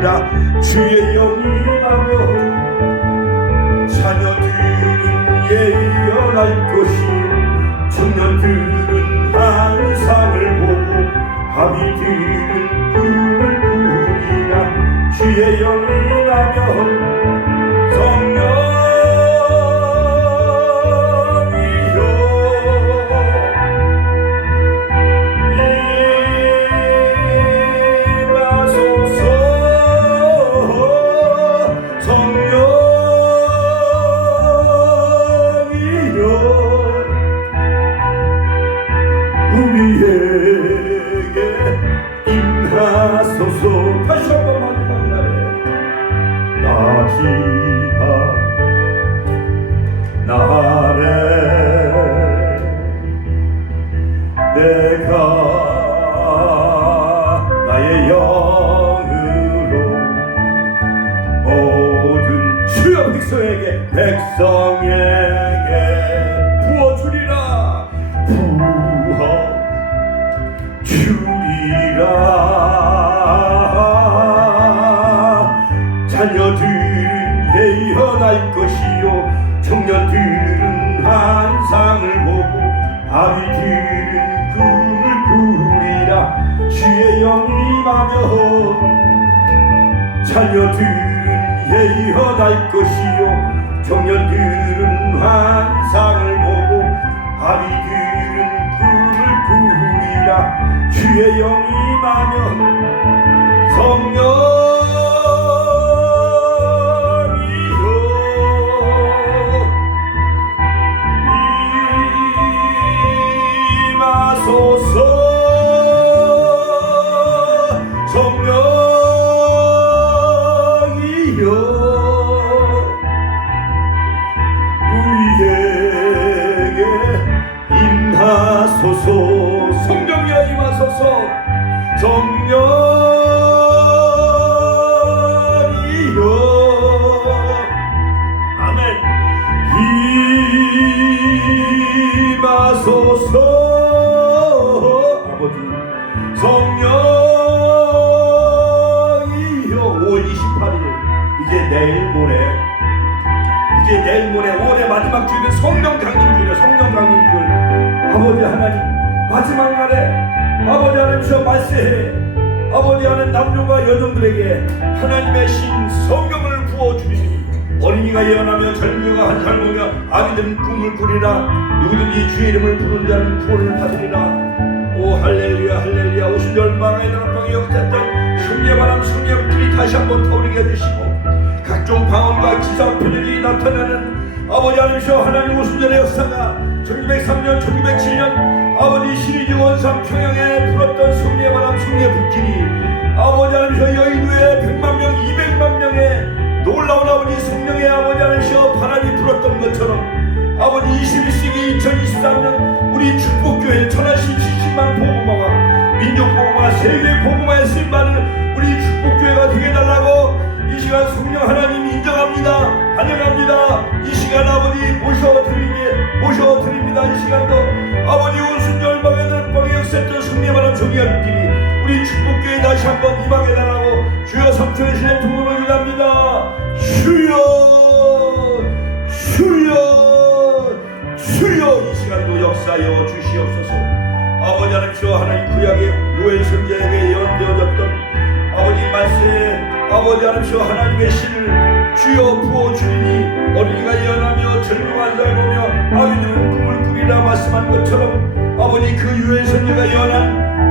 부으리라. 주의 영이 나며 자녀들은 예언할 것이, 청년들은 환상을 보고 아비들은 꿈을 꾸리라. 주의 영이 나면 다시 한번 마지막 날에 마지막 날에 내가 나의 영으로 모든 주여 백성에게 부어주리라. 자녀들은 예언할 것이요, 청년들은 환상을 보고 아비들은 꿈을 꾸리라. 주의 영이 임하면 자녀들은 예언할 것이요, 청년들은 환상을 보고 아비들은 꿈을 꾸리라. 주의 영이 임하면 성령 성령이여 임하소서. 성령이여 아멘. 임하소서. 아버지 성령이여 5월 28일 이제 내일 모레 5월의 마지막 주일은 성령 강림주일이야. 성령 강림주일. 아버지 하나님 마지막 날에 아버지 하나님께서 말세해 아버지 하나님 남녀와 여종들에게 하나님의 신 성령을 부어주리니 어린이가 예언하며 젊은이가 환상을 보며 아비들은 꿈을 꾸리라. 누구든지 주의 이름을 부르는 자는 구원을 받으리라. 오 할렐루야 할렐루야. 오순절 망하의 나라방에 역사했던 승리의 바람 승리의 불이 다시 한번 타오르게 해주시고 각종 방언과 기사 표적이 나타나는 아버지 하나님께서 하나님 오순절의 역사가 1903년 1907년 아버지 시리즈 원산 평양에 불었던 승리의 바람 승리의 불길이 아버지 하나님께서 여의도에 100만 명 200만 명의 놀라운 아버지 성령의 아버지 하나님께서 바람이 불었던 것처럼 아버지 21세기 2023년 우리 축복교회 천하신 70만 복음화와 민족복음화 세계 복음화에 쓰임받는 우리 축복교회가 되게 해달라고 이 시간 성령 하나님 인정합니다. 환영합니다. 이 시간 아버지 모셔드립니다. 이 시간도 아버지 오순절 방에 역사했던 승리의 바람 정의가 불길이 우리 축복교회 다시 한번 임하게 달라고 주여 삼천의 신의 통으로 기도합니다. 주여 이 시간도 역사여 주시옵소서. 아버지 하나님께서 하나님 구약의 요엘 선지자에게 예언되어졌던 아버지 말씀에 아버지 하나님께서 하나님의 신을 주여 부어주리니 어린이가 예언하며 젊은 환상을 보며 아비들은 꿈을 꾸리라 말씀한 것처럼 아버지 그 요엘 선지자가 예언한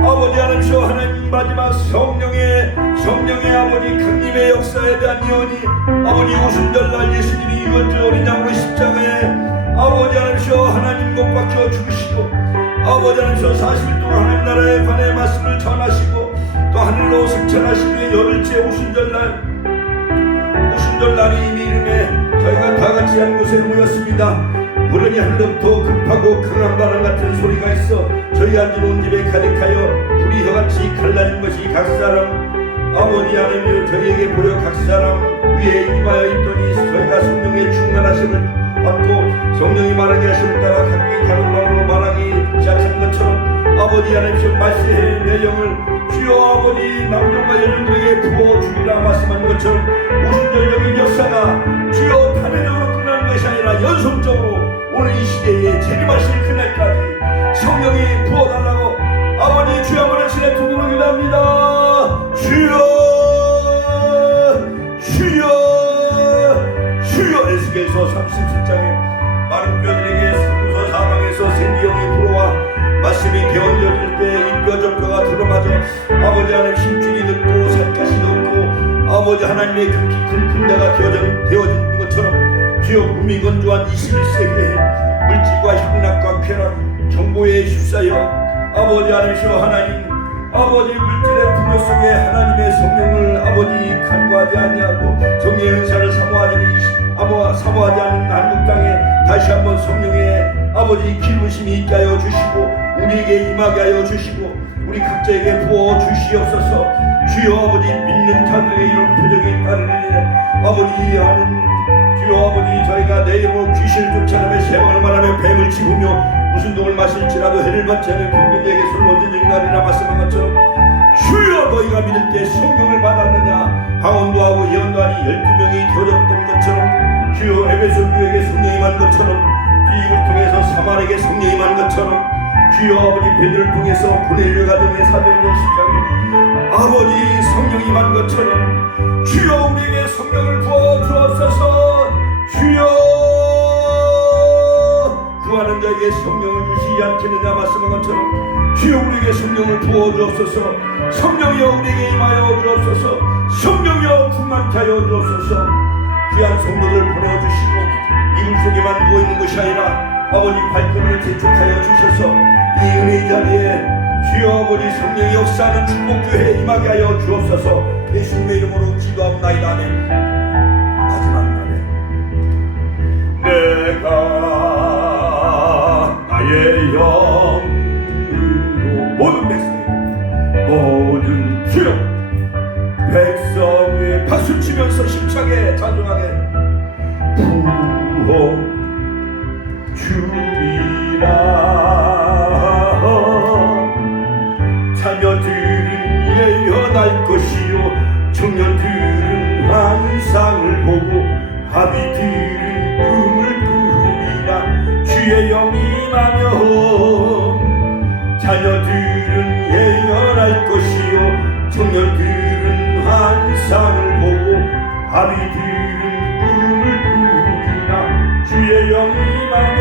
아버지 하나님께서 하나님 마지막 성령의 아버지 강림의 역사에 대한 예언이 아버지 오순절날 예수님이 이것들 어린 양으로 십자가에 아버지 하나님께서 하나님 못 박혀 죽으시고 아버지 하나님께서 40일 동안 하나님 나라에 관해 말씀을 전하시고 또 하늘로 승천하시며 열흘째 오순절날이 이미 이름에 저희가 다같이 한 곳에 모였습니다. 그러니 하늘로부터 급하고 강한 바람 같은 소리가 있어 저희 앉은 온 집에 가득하여 불이 혀같이 갈라진 것이 각 사람 아버지 하나님을 저희에게 보여 각 사람 위에 임하여 있더니 저희가 성령의 충만하심을 받고 성령이 말하게 하심을 따라 각기 다른 마음으로 말하기 시작한 것처럼 아버지 하나님께서 말씀해 내 영을 주여 아버지 남녀와 여종들에게 부어주리라 말씀 것처럼 우순절적인 역사가 주여 단회적으로 끝나는 것이 아니라 연속적으로 오늘 이 시대에 재림하실 그날까지 성령이 부어달라고 아버지 주여 한번 신의 통으로 기도합니다. 주여 주여 에스겔서 37장에 마른 뼈들에게 무서 사방에서 생기형이 불어와 말씀이 개원되어질 때 이 뼈 저 뼈가 들어맞아 아버지 하나님 힘줄이 듣고 살갗이 돋고 아버지 하나님의 극히 큰 군대가 되어진 것처럼 주여 무미건조한 21세기에 물질과 향락과 쾌락 정보에 휩싸여 아버지 하나님이시여 하나님 아버지 물질의 풍요 속에 하나님의 성령을 아버지 간구하지 아니하고 성령의 은사를 사모하지 않는 한국 땅에 다시 한번 성령의 아버지 기름심이 있게 하여 주시고 우리에게 임하게 하여 주시고 우리 각자에게 부어 주시옵소서. 주여 아버지 믿는 자들에게 이런 표적이 따르니 아버지 하는 주여 아버지 저희가 내 이름으로 귀신을 쫓아내며 세방을 말하며 뱀을 집으며 무슨 독을 마실지라도 해를 받지 않은 병들에게 술 얻은 영날이라 말씀한 것처럼 주여 너희가 믿을 때 성령을 받았느냐 방언도 하고 예언도 하니 12명이 되어졌던 것처럼 주여 에베소 교회에게 성령이 임한 것처럼 비입을 통해서 사마리에게 성령이 임한 것처럼 주여 아버지 베드로를 통해서 고넬료 가정의 사도행전 10장에 아버지 성령이 임한 것처럼 주여 우리에게 성령을 부어 주옵소서. 주여 구하는 자에게 성령을 주시지 않겠느냐 말씀한 것처럼 주여 우리에게 성령을 부어 주옵소서. 성령이여 우리에게 임하여 주옵소서. 성령이여 충만케 하여 주옵소서. 귀한 성도들 보내주시고 이불 속에만 누워있는 것이 아니라 아버지 발걸음을 재촉하여 주셔서 이 은혜의 자리에 주여 아버지 성령의 역사하는 축복교회에 임하게 하여 주옵소서. 예수님의 이름으로 기도하옵나이다. 아멘. 마지막 날에 내가 나의 영으로 모든 백성에게 모든 주여 백성의 박수치면서 힘차게 찬송하게 부어 주리라. 자녀들은 예언할 것이요 청년들은 환상을 보고 아비들은 꿈을 꾸리라. 주의 영이 임하면 자녀들은 예언할 것이요 청년들은 환상을 보고 아비들은 꿈을 꾸리라. 주의 영이 임하면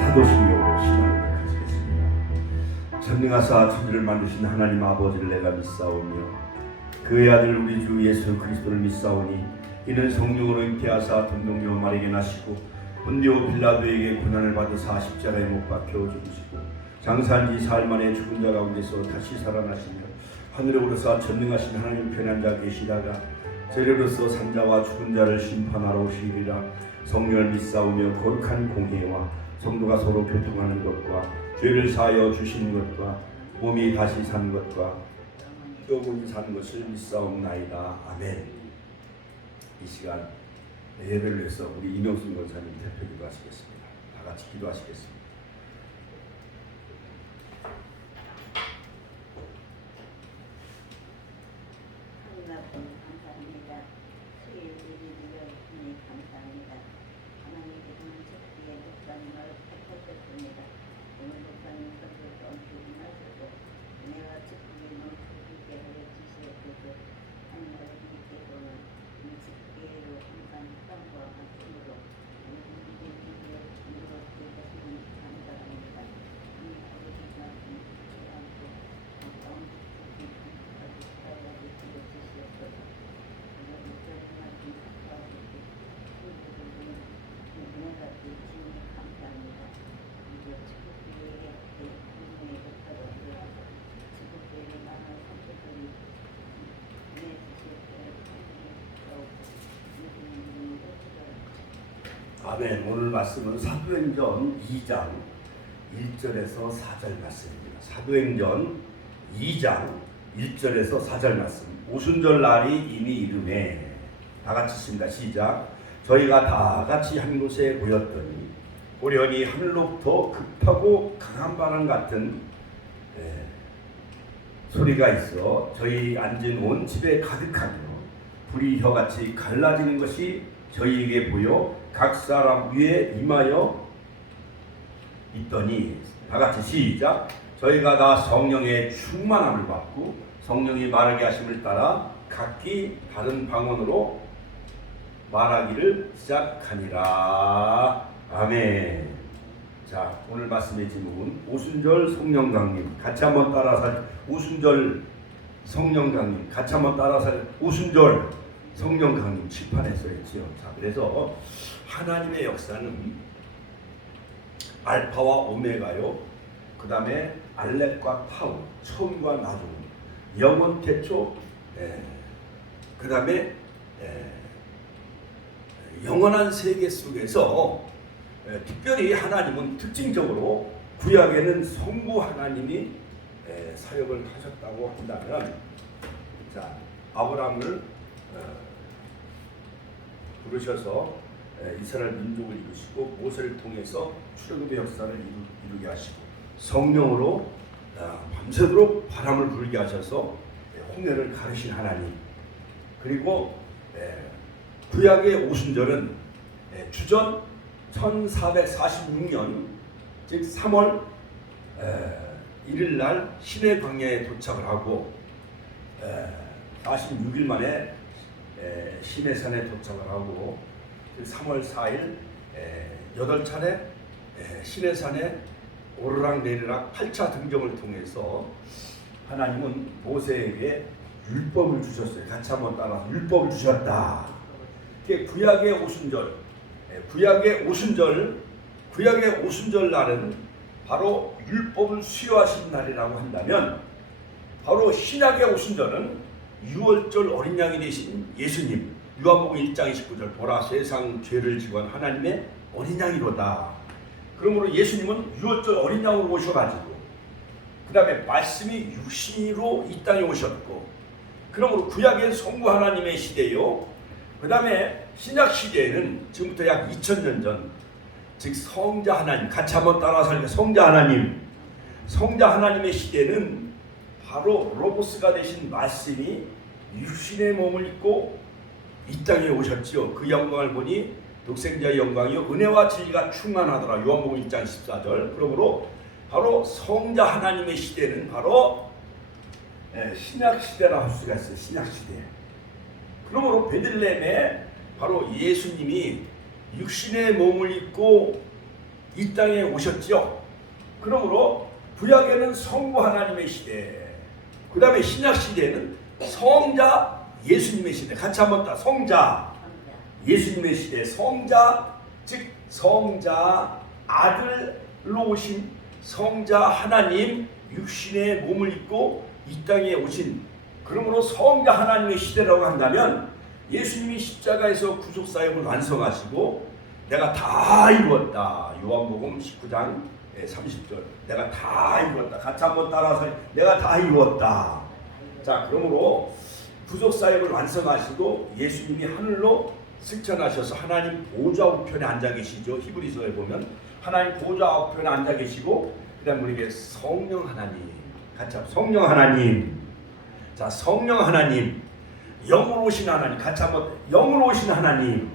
사도신경으로 신앙을 가지겠습니다. 전능하사 천지를 만드신 하나님 아버지를 내가 믿사오며 그의 아들 우리 주 예수 그리스도를 믿사오니 이는 성령으로 잉태하사 동정녀 마리아에게 나시고 본디오 빌라도에게 고난을 받으사 십자가에 못 박혀 죽으시고 장사한 지 사흘 만에 죽은 자 가운데서 다시 살아나시며 하늘에 오르사 전능하신 하나님 편에 앉아 계시다가 재료로서 산자와 죽은 자를 심판하러 오시리라. 성령을 믿사오며 거룩한 공회와 성도가 서로 교통하는 것과 죄를 사하여 주시는 것과 몸이 다시 사는 것과 영원히 사는 것을 믿사옵나이다. 아멘. 이 시간 예배를 위해서 우리 이명순 권사님 대표 기도하시겠습니다. 다 같이 기도하시겠습니다. 감사합니다. 수요일 예배드려 주님 감사합니다. 하나님께 동식기에 목사님을 택하셨습니다. 오늘 목사님 선교도 엄청 하셔서 은혜와 축복이 넘치게 하여 주시옵소서. 하나님께서는 이 집회로 항상 땅과 말씀으로 우리에게 이루어지게 하시는 감사합니다. 이 아버지 말씀 잊지 않고 가까운 축복이 감사하게 살아야 되시여 주시옵소서. 우리가 목사님 말씀 감사하고 은혜가 되시니 감사합니다. 이제 축복교회에 공동의 역사로 들어가서 축복교회에 나눠 아멘. 오늘 말씀은 사도행전 2장 1절에서 4절 말씀입니다. 사도행전 2장 1절에서 4절 말씀. 오순절 날이 이미 이르매. 다 같이 읽습니다. 시작. 저희가 다 같이 한 곳에 모였더니 고련히 하늘로부터 급하고 강한 바람 같은 소리가 있어 저희 앉은 온 집에 가득하며 불이 혀같이 갈라지는 것이 저희에게 보여 각 사람 위에 임하여 있더니 다 같이 시작. 저희가 다 성령의 충만함을 받고 성령이 말하게 하심을 따라 각기 다른 방언으로 말하기를 시작하니라. 아멘. 자, 오늘 말씀의 제목은 오순절 성령강림. 같이 한번 따라서 오순절 성령강림. 같이 한번 따라서 오순절 성령강림 칠판에서 했지요. 자, 그래서 하나님의 역사는 알파와 오메가요. 그 다음에 알렙과 타우, 처음과 나중, 영원 태초, 그 다음에 영원한 세계 속에서 특별히 하나님은 특징적으로 구약에는 성부 하나님이 사역을 하셨다고 한다면, 자, 아브라함을 부르셔서 이스라엘 민족을 이루시고 모세를 통해서 출애굽의 역사를 이루게 하시고 성령으로 밤새도록 바람을 불게 하셔서 홍해를 가르신 하나님, 그리고 구약의 오순절은 주전 1446년 즉 3월 1일 날 시내 광야에 도착을 하고 46일 만에 시내산에 도착을 하고 3월 4일 8차례 시내산에 오르락내리락 8차 등정을 통해서 하나님은 모세에게 율법을 주셨어요. 같이 한번 따라서 율법을 주셨다. 구약의 오순절, 구약의 오순절 날은 바로 율법을 수여하신 날이라고 한다면, 바로 신약의 오순절은 6월절 어린 양이 되신 예수님, 요한복음 1장 29절 보라 세상 죄를 지고한 하나님의 어린 양이로다. 그러므로 예수님은 6월절 어린 양으로 오셔가지고 그 다음에 말씀이 육신으로 이 땅에 오셨고, 그러므로 구약의 성부 하나님의 시대요, 그 다음에 신약 시대에는 지금부터 약 2000년 전, 즉 성자 하나님, 같이 한번 따라서 성자 하나님, 성자 하나님의 시대는 바로 로고스가 되신 말씀이 육신의 몸을 입고 이 땅에 오셨지요. 그 영광을 보니 독생자의 영광이요 은혜와 진리가 충만하더라. 요한복음 1장 14절. 그러므로 바로 성자 하나님의 시대는 바로 신약 시대라 할 수가 있어요. 신약 시대. 그러므로 베들레헴에 바로 예수님이 육신의 몸을 입고 이 땅에 오셨죠. 그러므로 구약에는 성부 하나님의 시대, 그 다음에 신약 시대는 성자 예수님의 시대. 같이 한번 더 성자 예수님의 시대. 성자 즉 성자 아들로 오신 성자 하나님 육신의 몸을 입고 이 땅에 오신, 그러므로 성자 하나님의 시대라고 한다면 예수님이 십자가에서 구속사역을 완성하시고 내가 다 이루었다. 요한복음 19장 30절 내가 다 이루었다. 같이 한번 따라서 내가 다 이루었다. 자, 그러므로 구속사역을 완성하시고 예수님이 하늘로 승천하셔서 하나님 보좌 우편에 앉아 계시죠. 히브리서에 보면 하나님 보좌 우편에 앉아 계시고, 그 다음 우리에게 성령 하나님, 같이 한번 성령 하나님. 자, 성령 하나님, 영으로 오신 하나님, 같이 한번 영으로 오신 하나님.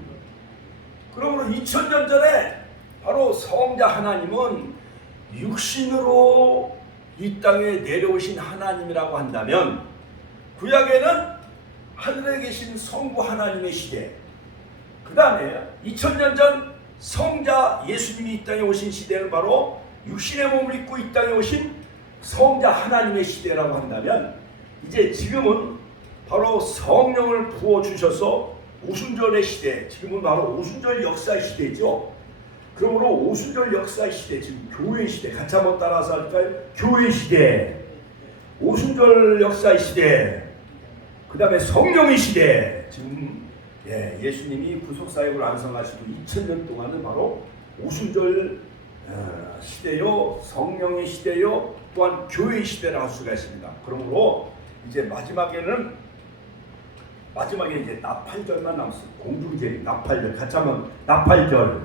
그러므로 2000년 전에 바로 성자 하나님은 육신으로 이 땅에 내려오신 하나님이라고 한다면, 구약에는 하늘에 계신 성부 하나님의 시대, 그 다음에 2000년 전 성자 예수님이 이 땅에 오신 시대는 바로 육신의 몸을 입고 이 땅에 오신 성자 하나님의 시대라고 한다면, 이제 지금은 바로 성령을 부어주셔서 오순절의 시대, 지금은 바로 오순절 역사의 시대죠. 그러므로 오순절 역사의 시대, 지금 교회의 시대, 같이 한번 따라서 할까요? 교회의 시대, 오순절 역사의 시대, 그 다음에 성령의 시대, 지금 예수님이 구속사역을 완성하시고 2000년 동안은 바로 오순절 시대요, 성령의 시대요, 또한 교회의 시대라 할 수가 있습니다. 그러므로 이제 마지막에 이제 나팔절만 남습니다. 공중제리, 나팔절, 같이 하면 나팔절,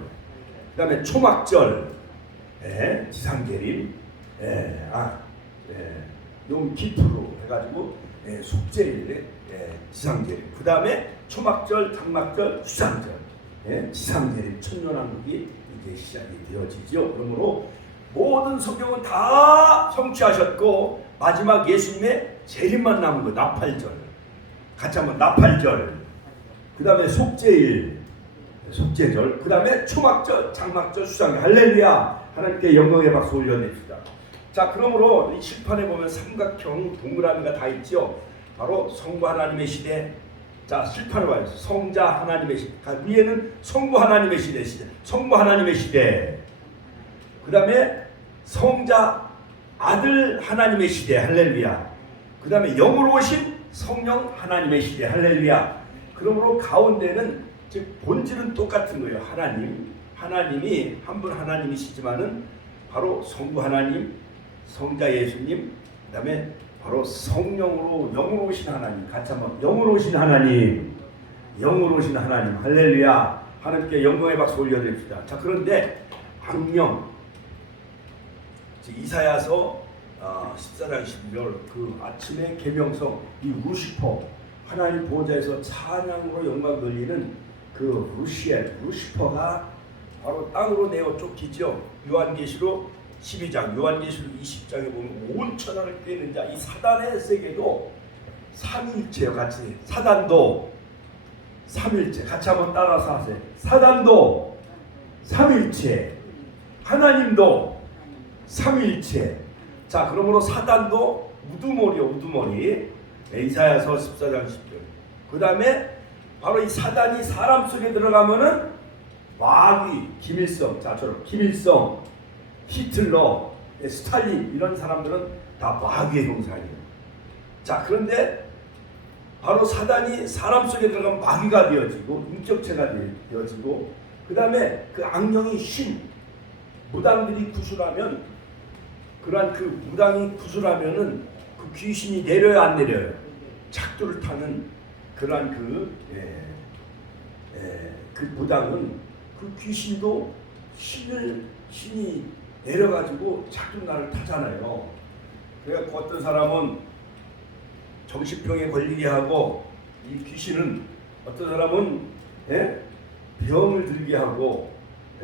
그 다음에 초막절, 지상제림, 용 기프로 해가지고 속제일, 지상제림, 그 다음에 초막절, 장막절, 수상절, 지상제림, 천년왕국이 이제 시작이 되어지죠. 그러므로 모든 성경은 다 성취하셨고 마지막 예수님의 재림만 남은 거 나팔절, 같이 한번 나팔절, 그 다음에 속죄일, 속죄절, 그 다음에 초막절, 장막절, 수상절. 할렐루야. 하나님께 영광의 박수 올려드립시다. 자, 그러므로 이 칠판에 보면 삼각형 동그라미가 다 있죠. 바로 성부 하나님의 시대. 자, 칠판을 봐요. 성자 하나님의 시대. 위에는 성부 하나님의 시대, 성부 하나님의 시대. 그 다음에 성자 아들 하나님의 시대. 할렐루야. 그 다음에 영으로 오신 성령 하나님의 시대. 할렐루야. 그러므로 가운데는 즉 본질은 똑같은 거예요. 하나님이 한 분 하나님이시지만은 바로 성부 하나님, 성자 예수님, 그 다음에 바로 성령으로 영으로 오신 하나님. 같이 한번 영으로 오신 하나님, 영으로 오신 하나님. 할렐루야. 하나님께 영광의 박수 올려드립시다. 자, 그런데 악령, 이사야서 14장 12절 그 아침의 계명성, 이 루시퍼, 하나님 보호자에서 찬양으로 영광 돌리는 그 루시퍼가 바로 땅으로 내어 쫓기죠. 요한계시록 12장, 요한계시록 20장에 보면 온 천하를 꿰는 자, 이 사단의 세계도 삼일체요. 같이 사단도 삼일체, 같이 한번 따라서 하세요. 사단도 삼일체, 하나님도 삼일체. 자, 그러므로 사단도 우두머리. 이사야서 14장 10절. 그 다음에 바로 이 사단이 사람 속에 들어가면은 마귀, 김일성, 자처럼 김일성, 히틀러, 스탈린 이런 사람들은 다 마귀의 형상이에요. 자, 그런데 바로 사단이 사람 속에 들어가면 마귀가 되어지고 인격체가 되어지고, 그 다음에 그 악령이 신, 무당들이 구술하면, 그러한 그 무당이 구술하면은 그 귀신이 내려요, 안 내려요? 작두를 타는 그러한 그 무당은 그 귀신도 신이 내려가지고 작두날을 타잖아요. 그래서 어떤 사람은 정신병에 걸리게 하고, 이 귀신은 어떤 사람은 병을 들게 하고,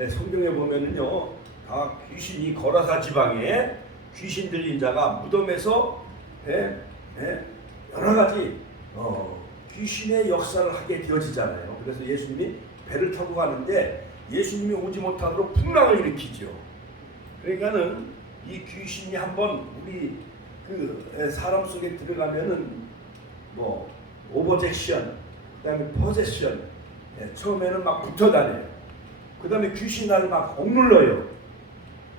성경에 보면은요, 다 귀신이 거라사 지방에 귀신 들린 자가 무덤에서 여러 가지 귀신의 역사를 하게 되어지잖아요. 그래서 예수님이 배를 타고 가는데 예수님이 오지 못하도록 풍랑을 일으키죠. 그러니까는 이 귀신이 한번 우리 그 사람 속에 들어가면은 뭐 오버젝션, 그다음에 포제션, 처음에는 막 붙어 다녀요. 그다음에 귀신이 나를 막 억눌러요.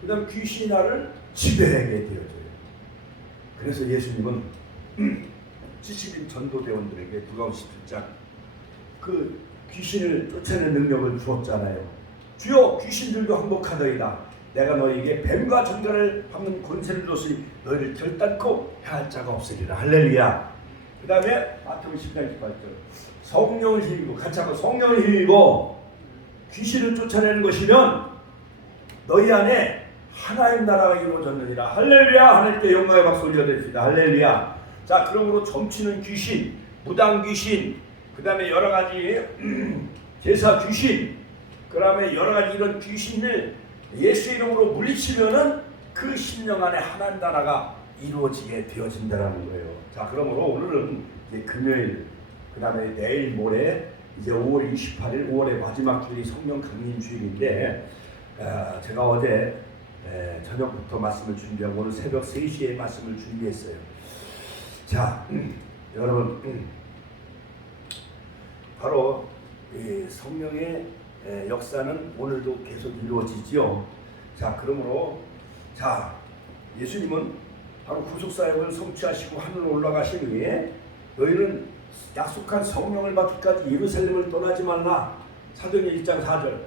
그다음에 귀신이 나를 지배하게 되어져요. 그래서 예수님은 70인 전도대원들에게 누가복음 17장 그 귀신을 쫓아내는 능력을 주었잖아요. 주여, 귀신들도 항복하더이다. 내가 너에게 뱀과 전갈을 밟는 권세를 줬으니 너희를 결단코 해할 자가 없으리라. 할렐루야. 그 다음에 마태복음 10장 18절 성령을 힘입고, 같이 한번 성령을 힘입고 귀신을 쫓아내는 것이면 너희 안에 하나님 나라가 이루어졌느니라. 할렐루야. 하나님께 영광의 박수 올려드립시다. 할렐루야. 자, 그러므로 점치는 귀신, 무당 귀신, 그 다음에 여러 가지 제사 귀신, 그 다음에 여러 가지 이런 귀신을 예수 이름으로 물리치면은 그 심령 안에 하나님 나라가 이루어지게 되어진다는 거예요. 자, 그러므로 오늘은 이제 금요일, 그 다음에 내일 모레 이제 5월 28일, 5월의 마지막 주일이 성령 강림 주일인데, 제가 어제 저녁부터 말씀을 준비하고 오늘 새벽 3시에 말씀을 준비했어요. 자, 여러분, 바로 이 성령의 역사는 오늘도 계속 이루어지지요. 자, 그러므로 자, 예수님은 바로 구속사역을 성취하시고 하늘로 올라가신 후에 너희는 약속한 성령을 받기까지 예루살렘을 떠나지 말라. 사도행전 1장 4절.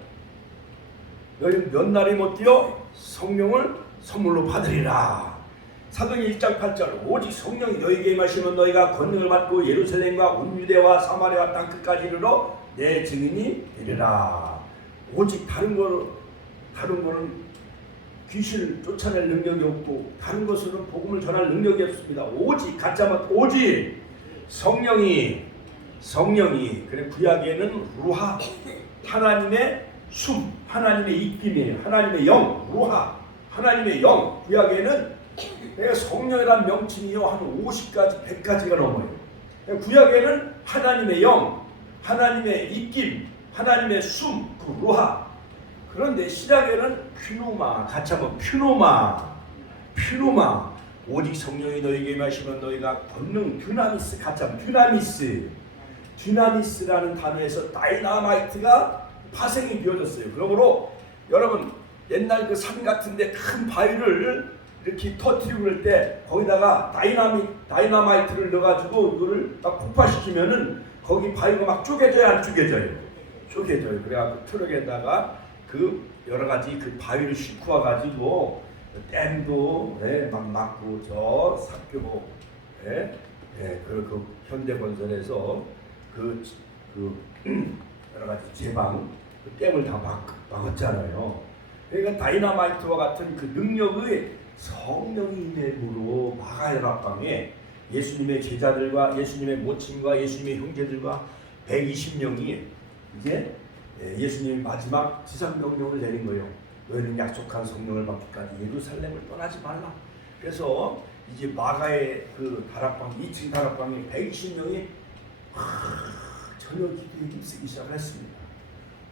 너희 몇 날이 못 뛰어 성령을 선물로 받으리라. 사도행전 1장 8절. 오직 성령이 너희에게 임하시면 너희가 권능을 받고 예루살렘과 온 유대와 사마리아 땅 끝까지 이르러 내 증인이 되리라. 오직 다른 거는 귀신을 쫓아낼 능력이 없고 다른 것으로는 복음을 전할 능력이 없습니다. 오직 가짜만 오직 성령이 그래 구약에는 루하 하나님의 숨 하나님의 입김이에요. 하나님의 영 루하 하나님의 영 구약에는 내가 성령이라는 명칭이요 한 50가지 100가지가 넘어요. 구약에는 하나님의 영 하나님의 입김 하나님의 숨 그 루하. 그런데 시작에는 퓨노마 같이 한번 퓨노마 오직 성령이 너희에게 임하시면 너희가 권능 듀나미스 같이 한번 듀나미스라는 단어에서 다이나마이트가 파생이 되어졌어요. 그러므로 여러분 옛날 그 산 같은데 큰 바위를 이렇게 터뜨리고 그럴 때 거기다가 다이나마이트를 넣어가지고 이거를 막 폭파시키면은 거기 바위가 막 쪼개져요 안 쪼개져요? 쪼개져요. 그래갖고 트럭에다가 그 여러 가지 그 바위를 싣고 와가지고 댐도 막 막고 저 삭교 그 현대건설에서 그 여러 가지 제방 그 댐을 다 막았잖아요. 그러니까 다이나마이트와 같은 그 능력의 성령이 임함으로 마가야락방에 예수님의 제자들과 예수님의 모친과 예수님의 형제들과 120명이 이제 예수님이 마지막 지상명령을 내린 거예요. 너희는 약속한 성령을 받기까지 예루살렘을 떠나지 말라. 그래서 이제 마가의 그 다락방 2층 다락방에 120명이 저녁 기도에 힘쓰기 시작했습니다.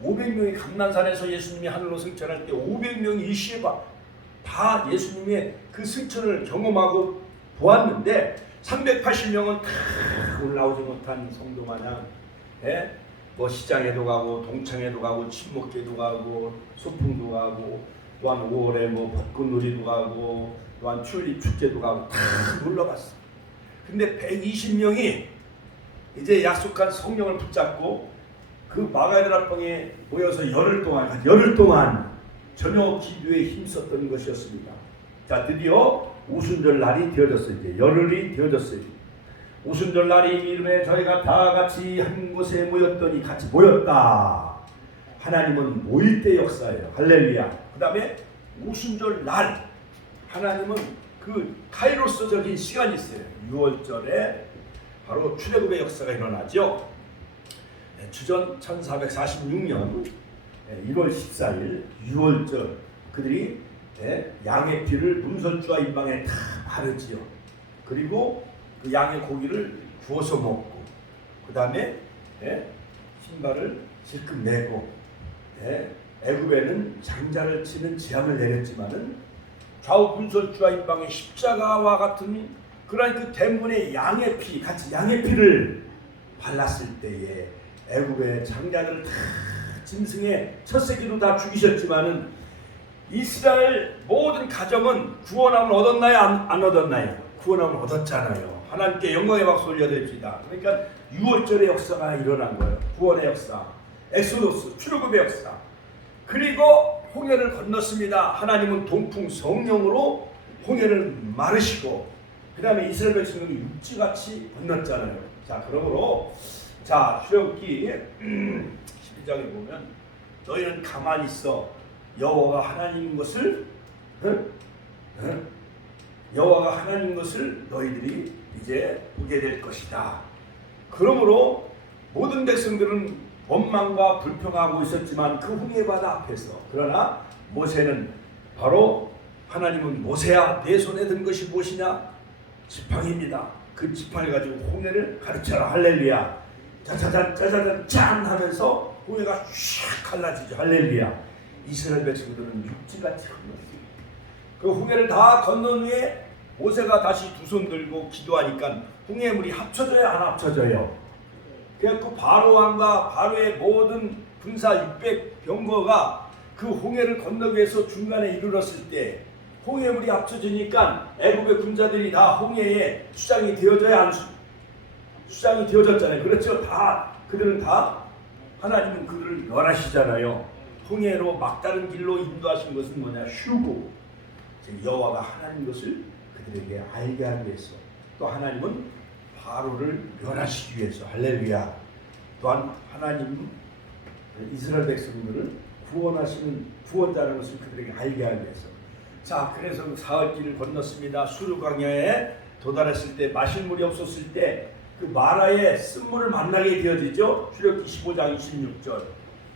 500명이 강난산에서 예수님이 하늘로 승천할 때 500명이 일시에 다 예수님의 그 승천을 경험하고 보았는데 380명은 다 올라오지 못한 성도 마냥 뭐 시장에도 가고 동창에도 가고 친목계도 가고 소풍도 가고 또한 5월에 뭐 벚꽃놀이도 가고 또한 튤립 축제도 가고 다 놀러 갔어. 근데 120명이 이제 약속한 성령을 붙잡고 그 마가다락방에 모여서 열흘 동안 저녁 기도에 힘썼던 것이었습니다. 자, 드디어 오순절 날이 되어졌어요. 이제 열흘이 되어졌어요. 오순절 날이 이름에 저희가 다 같이 한 곳에 모였더니 같이 모였다. 하나님은 모일 때 역사예요. 할렐루야. 그 다음에 오순절 날 하나님은 그 카이로스적인 시간이 있어요. 6월절에 바로 출애굽의 역사가 일어나죠. 주전 1446년 1월 14일 6월절 그들이 양의 피를 문설주와 임방에 다 바르지요. 그리고 그 양의 고기를 구워서 먹고 그 다음에 신발을 질끈 내고 애굽에는 장자를 치는 재앙을 내렸지만은 좌우 문설주와 임방에 십자가와 같은 그러한 그 대문의 양의 피 같이 양의 피를 발랐을 때에 애굽의 장자들을 다 짐승의 첫 새끼로 다 죽이셨지만은 이스라엘 모든 가정은 구원함을 얻었나요? 안 얻었나요? 구원함을 얻었잖아요. 하나님께 영광의 박수 올려드립시다. 그러니까 6월절의 역사가 일어난 거예요. 구원의 역사, 엑소도스, 출애굽의 역사. 그리고 홍해를 건넜습니다. 하나님은 동풍 성령으로 홍해를 마르시고 그 다음에 이스라엘 백성들이 육지같이 건넜잖아요. 자, 그러므로 자 출애굽기 12장에 보면 너희는 가만히 있어 여호와가 하나님인 것을 여호와가 하나님인 것을 너희들이 이제 보게 될 것이다. 그러므로 모든 백성들은 원망과 불평하고 있었지만 그 홍해바다 앞에서 그러나 모세는 바로 하나님은 모세야 내 손에 든 것이 무엇이냐? 지팡이입니다. 그 지팡이 가지고 홍해를 가르쳐라. 할렐루야. 짜자잔 짜자잔 짠 하면서 홍해가 슉 갈라지죠. 할렐루야. 이스라엘 백성들은 육지같이 건넜습니다. 그 홍해를 다 건넌 후에 모세가 다시 두 손 들고 기도하니까 홍해물이 합쳐져요? 안 합쳐져요? 그래서 바로 왕과 바로의 모든 군사 600병거가 그 홍해를 건너기 위해서 중간에 이르렀을 때 홍해물이 합쳐지니까 애굽의 군사들이 다 홍해에 수장이 되어져야 안 수장이 되어졌잖아요. 그렇죠? 다 그들은 다 하나님은 그들을 멸하시잖아요. 홍해로 막다른 길로 인도하신 것은 뭐냐? 휴고. 즉 여호와가 하나님 것을 그들에게 알게 하기 위해서, 또 하나님은 바로를 멸하시기 위해서. 할렐루야. 또한 하나님 이스라엘 백성들을 구원하시는 구원자라는 것을 그들에게 알게 하기 위해서. 자, 그래서 사흘길을 건넜습니다. 수르 광야에 도달했을 때, 마실 물이 없었을 때 그 마라의 쓴물을 만나게 되어지죠. 출애굽기 15장 26절.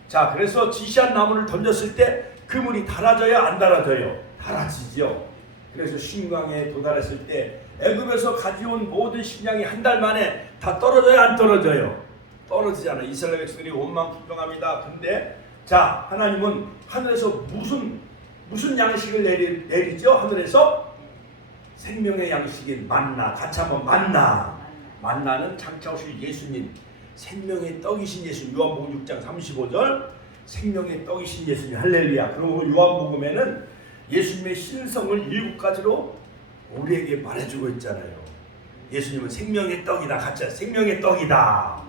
자, 그래서 지시한 나무를 던졌을 때 그 물이 달아져요, 안 달아져요? 달아지죠. 그래서 신광야에 도달했을 때 애굽에서 가져온 모든 식량이 한 달 만에 다 떨어져요, 안 떨어져요? 떨어지잖아요. 이스라엘 백성들이 원망불평합니다. 근데 자, 하나님은 하늘에서 무슨 양식을 내리죠? 하늘에서 생명의 양식인 만나. 같이 한번 만나. 만나는 장차 오실 예수님, 생명의 떡이신 예수님. 요한복음 6장 35절 생명의 떡이신 예수님. 할렐루야. 그리고 요한복음에는 예수님의 신성을 7가지로 우리에게 말해주고 있잖아요. 예수님은 생명의 떡이다. 같이 생명의 떡이다.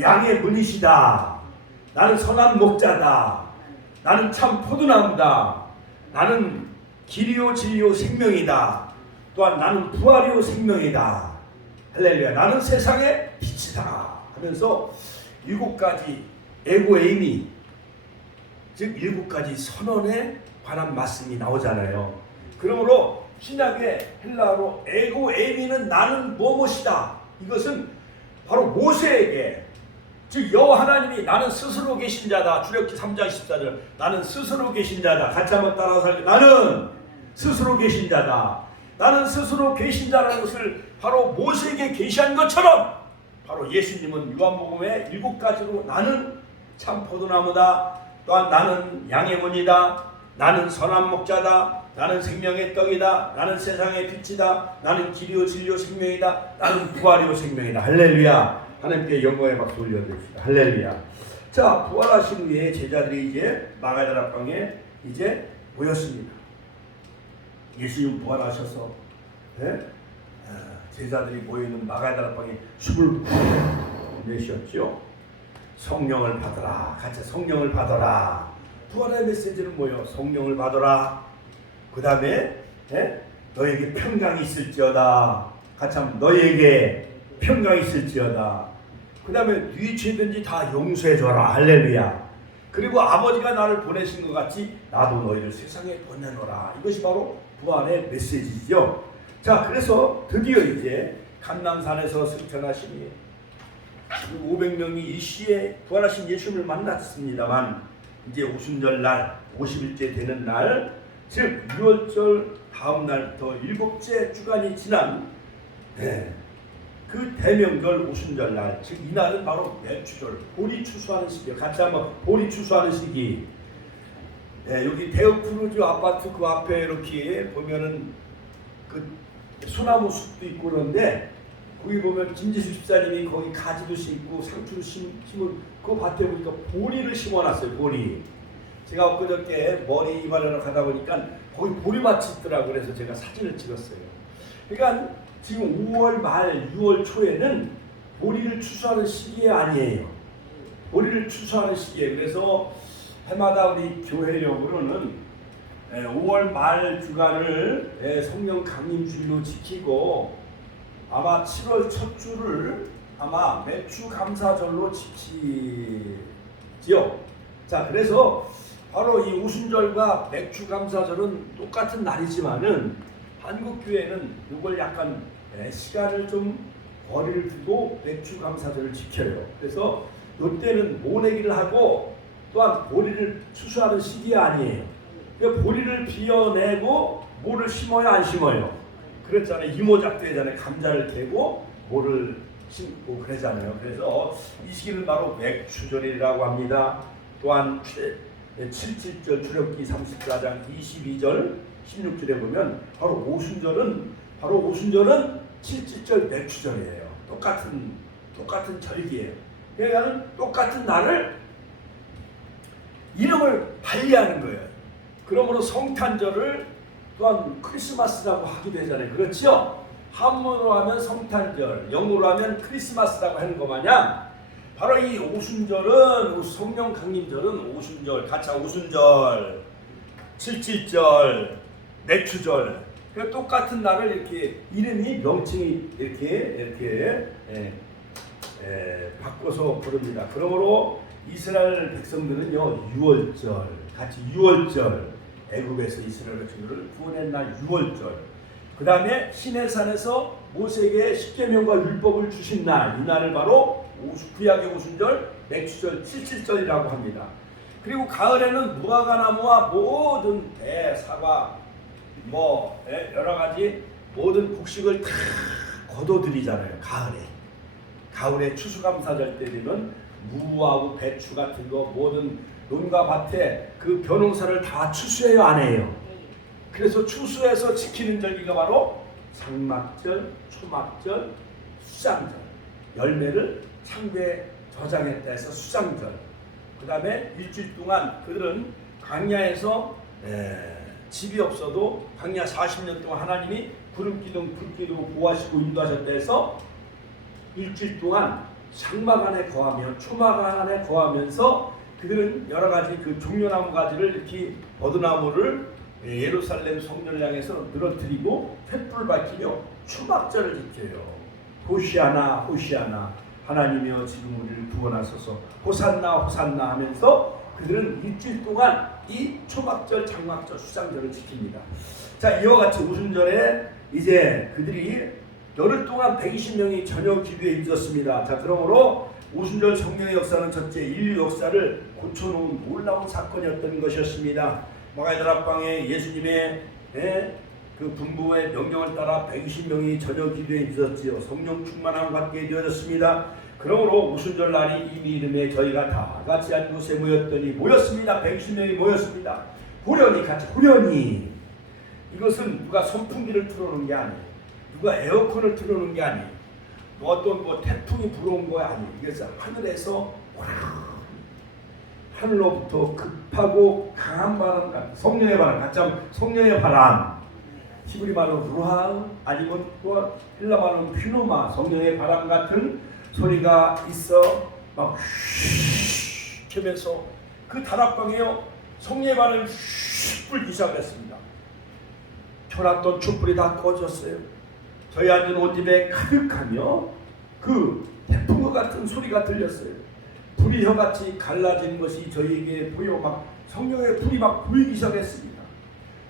양의 문이시다. 나는 선한 목자다. 나는 참 포도나무다. 나는 길이요 진리요 생명이다. 또한 나는 부활이요 생명이다. 할렐루야. 나는 세상의 빛이다 하면서 7가지 에고에이미, 즉 7가지 선언에 관한 말씀이 나오잖아요. 그러므로 신약의 헬라어로 에고에이미는 나는 무엇이다. 이것은 바로 모세에게, 즉 여호와 하나님이 나는 스스로 계신 자다. 출애굽기 3장 14절 나는 스스로 계신 자다. 같이 한번 따라서 할게요. 나는 스스로 계신 자다. 나는 스스로 계신 자라는 것을 바로 모세에게 계시한 것처럼 바로 예수님은 요한복음에 7가지로 나는 참 포도나무다. 또한 나는 양의 문이다. 나는 선한 목자다. 나는 생명의 떡이다. 나는 세상의 빛이다. 나는 길이요 진리요 생명이다. 나는 부활이요 생명이다. 할렐루야. 하나님께 영광의 박수 올려드립시다. 할렐루야. 자, 부활하신 후에 제자들이 이제 마가다락방에 이제 모였습니다. 예수님 부활하셔서 제자들이 모이는 마가다락방에 숨을 내쉬었죠. 성령을 받아라. 같이 성령을 받아라. 부활의 메시지는 뭐예요? 성령을 받아라. 그 다음에 너에게 평강이 있을지어다. 같이 한번 너에게 평강이 있을지어다. 그 다음에 네 죄든지 다 용서해줘라. 할렐루야. 그리고 아버지가 나를 보내신 것 같이 나도 너희를 세상에 보내노라. 이것이 바로 부활의 메시지죠. 자, 그래서 드디어 이제 감람산에서 승천하시니 500명이 일시에 부활하신 예수님을 만났습니다만, 이제 오순절날 50일째 되는 날, 즉 6월절 다음 날부터 7째 주간이 지난 그 대명절 오순절날, 즉 이날은 바로 매추절, 보리 추수하는 시기예요. 같이 한번 보리 추수하는 시기. 여기 데오프루즈 아파트 그 앞에 이렇게 보면은 그 소나무 숲도 있고 그런데, 거기 보면 김지수 집사님이 거기 가지도 심고 상추도 심은 그 밭에 보니까 보리를 심어놨어요. 보리. 제가 엊그저께 머리 이발하러 가다 보니까 거기 보리밭이 있더라고요. 그래서 제가 사진을 찍었어요. 그러니까 지금 5월 말 6월 초에는 보리를 추수하는 시기에 아니에요. 보리를 추수하는 시기에. 그래서 해마다 우리 교회력으로는 5월 말 주간을 성령 강림 주일로 지키고, 아마 7월 첫 주를 아마 매추 감사절로 지키지요. 자, 그래서 바로 이 오순절과 매추 감사절은 똑같은 날이지만은 한국 교회는 이걸 약간 시간을 좀 거리를 두고 매추 감사절을 지켜요. 그래서 이때는 모내기를 하고 또한 보리를 추수하는 시기 아니에요. 그러니까 보리를 비워내고 모를 심어요, 안 심어요? 그랬잖아요. 이모작도 하잖아요. 감자를 캐고 모를 심고 그러잖아요. 그래서 이 시기는 바로 맥추절이라고 합니다. 또한 7.7절 출애굽기 34장 22절 16절에 보면 바로 오순절은 7.7절 맥추절이에요. 똑같은 절기예요. 그러니까 똑같은 날을 이름을 달리하는 거예요. 그러므로 성탄절을 또한 크리스마스라고 하기도 하잖아요. 그렇죠? 한문으로 하면 성탄절, 영어로 하면 크리스마스라고 하는 것 마냥 바로 이 오순절은 성령 강림절은 오순절, 가차 오순절, 칠칠절, 내추절 똑같은 날을 이렇게 이름이 명칭이 이렇게 바꿔서 부릅니다. 그러므로 이스라엘 백성들은요 6월절 같이 6월절 애굽에서 이스라엘 백성들을 구원한 날 6월절 그 다음에 시내산에서 모세에게 십계명과 율법을 주신 날 이 날을 바로 구약의 오순절 맥추절 칠칠절이라고 합니다. 그리고 가을에는 무화과나무와 모든 배, 사과 여러 가지 모든 곡식을 다 거둬들이잖아요. 가을에 추수감사절 때 되면 무하고 배추 같은 거 모든 논과 밭에 그 벼농사를 다 추수해요, 안 해요? 그래서 추수해서 지키는 절기가 바로 장막절, 초막절, 수장절. 열매를 창고에 저장했다 해서 수장절. 그 다음에 일주일 동안 그들은 광야에서 집이 없어도 광야 40년 동안 하나님이 구름기둥 불기둥으로 보호하시고 인도하셨다 해서 일주일 동안 장막 안에 거하며 초막 안에 거하면서 그들은 여러 가지 그 종려나무 가지를 이렇게 버드나무를 예루살렘 성전을 향해서 늘어뜨리고 횃불 밝히며 초막절을 지켜요. 호시아나 호시아나 하나님이여 지금 우리를 구원하소서 호산나 호산나 하면서 그들은 일주일 동안 이 초막절, 장막절, 수장절을 지킵니다. 자, 이와 같이 오순절에 이제 그들이 열흘 동안 120명이 저녁 기도에 있었습니다. 자, 그러므로 오순절 성령의 역사는 첫째 인류 역사를 고쳐놓은 놀라운 사건이었던 것이었습니다. 마가다락방에 예수님의 그 분부의 명령을 따라 120명이 저녁 기도에 있었지요. 성령 충만함을 받게 되어졌습니다. 그러므로 오순절 날이 이미 이름에 저희가 다 같이 한 곳에 모였습니다. 120명이 모였습니다. 후련히 이것은 누가 선풍기를 틀어놓은 게 아니에요. 누가 에어컨을 틀어놓은 게 아니에요. 어떤 태풍이 불어온 거 아니에요. 그래서 하늘에서 하늘로부터 급하고 강한 바람 같은 성령의 바람, 가참 성령의 바람, 히브리 말로 루하 아니면 또 헬라 말로 퓨노마 성령의 바람 같은 소리가 있어 막 휘 하면서 그 다락방에요 성령의 바람이 휘 불기 시작했습니다. 켜놨던 촛불이 다 꺼졌어요. 저희 앉은 옷집에 가득하며 그 태풍과 같은 소리가 들렸어요. 불이 혀같이 갈라진 것이 저희에게 보여 막 성령의 불이 막 보이기 시작했습니다.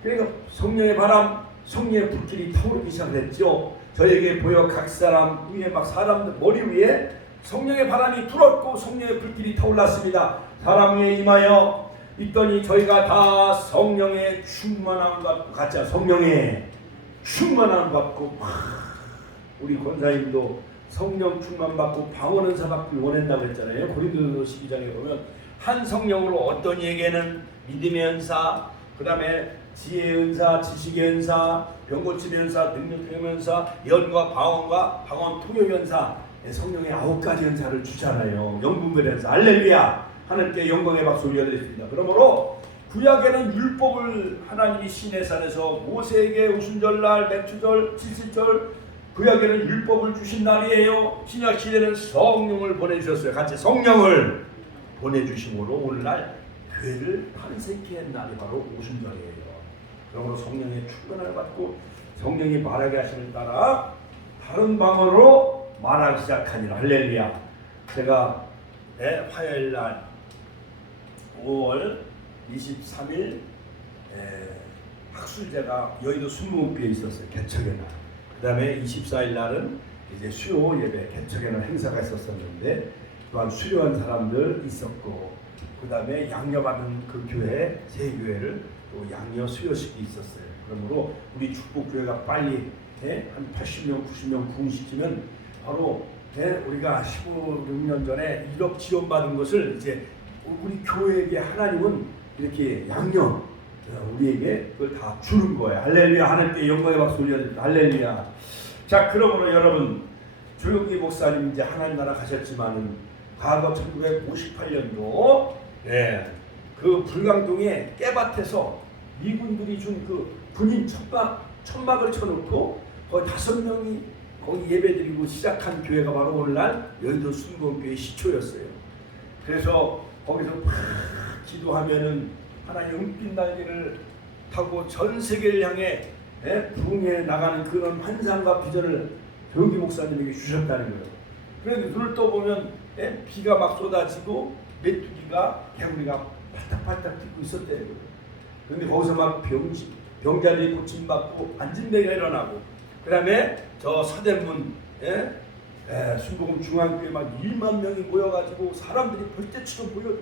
그러니까 성령의 바람, 성령의 불길이 타오르기 시작했죠. 저에게 보여 각 사람 위에 막 사람들 머리 위에 성령의 바람이 불었고 성령의 불길이 타올랐습니다. 사람 위에 임하여 있더니 저희가 다 성령의 충만함 받고 가짜 성령의 충만함 받고 우리 권사님도 성령 충만 받고 방언 은사 받기 원한다고 했잖아요. 고린도서 12장에 보면 한 성령으로 어떤 이에게는 믿음의 은사, 그 다음에 지혜의 은사, 지식의 은사, 병고침의 은사, 능력의 은사, 예언과 방언 통역 은사, 성령의 9가지 은사를 주잖아요. 영분별 은사, 할렐루야! 하나님께 영광의 박수 올려드립니다. 그러므로 구약에는 율법을 하나님이 시내산에서 모세에게 오순절날, 맥추절, 칠칠절 구약에는 율법을 주신 날이에요. 신약 시대는 성령을 보내주셨어요. 같이 성령을 보내주심으로 오늘날 교회를 탄생케 한 날이 바로 오순절이에요. 그러므로 성령의 충만을 받고 성령이 말하게 하심을 따라 다른 방언으로 말하기 시작하니라. 할렐루야. 제가 화요일날 5월 23일 학술제가 여의도 순무읍교에 있었어요. 개척의 날. 그 다음에 24일 날은 이제 수요 예배 개척의 날 행사가 있었었는데 또한 수료한 사람들 있었고 그 다음에 양녀받은 그 교회 새 교회를 또 양녀 수요식이 있었어요. 그러므로 우리 축복교회가 빨리 한 80명 90명 부흥시키면 바로 우리가 16년 전에 1억 지원받은 것을 이제 우리 교회에게 하나님은 이렇게 양녀 우리에게 그걸 다 주는 거예요. 할렐루야. 하나님께 영광의 박수 올려드립니다. 할렐루야. 자, 그러므로 여러분 조용기 목사님 이제 하나님 나라 가셨지만은 과거 1958년도 그 불광동의 깨밭에서 미군들이 준 그 군인 천막을 쳐놓고 거의 5명이 거기 예배드리고 시작한 교회가 바로 오늘날 여의도 순복음교회 시초였어요. 그래서 거기서 막 기도하면은 하나님 은빛 날개를 타고 전 세계를 향해 부흥해 나가는 그런 환상과 비전을 조용기 목사님에게 주셨다는 거예요. 그런데 눈을 떠보면 비가 막 쏟아지고 메뚜기가 개구리가 팔딱팔딱 뛰고 있었다는 거예요. 그런데 거기서 막 병자들이 고침받고 안진뱅이가 일어나고, 그 다음에 저 서대문 순복음 중앙교회 막 1만 명이 모여가지고 사람들이 벌떼처럼 모여도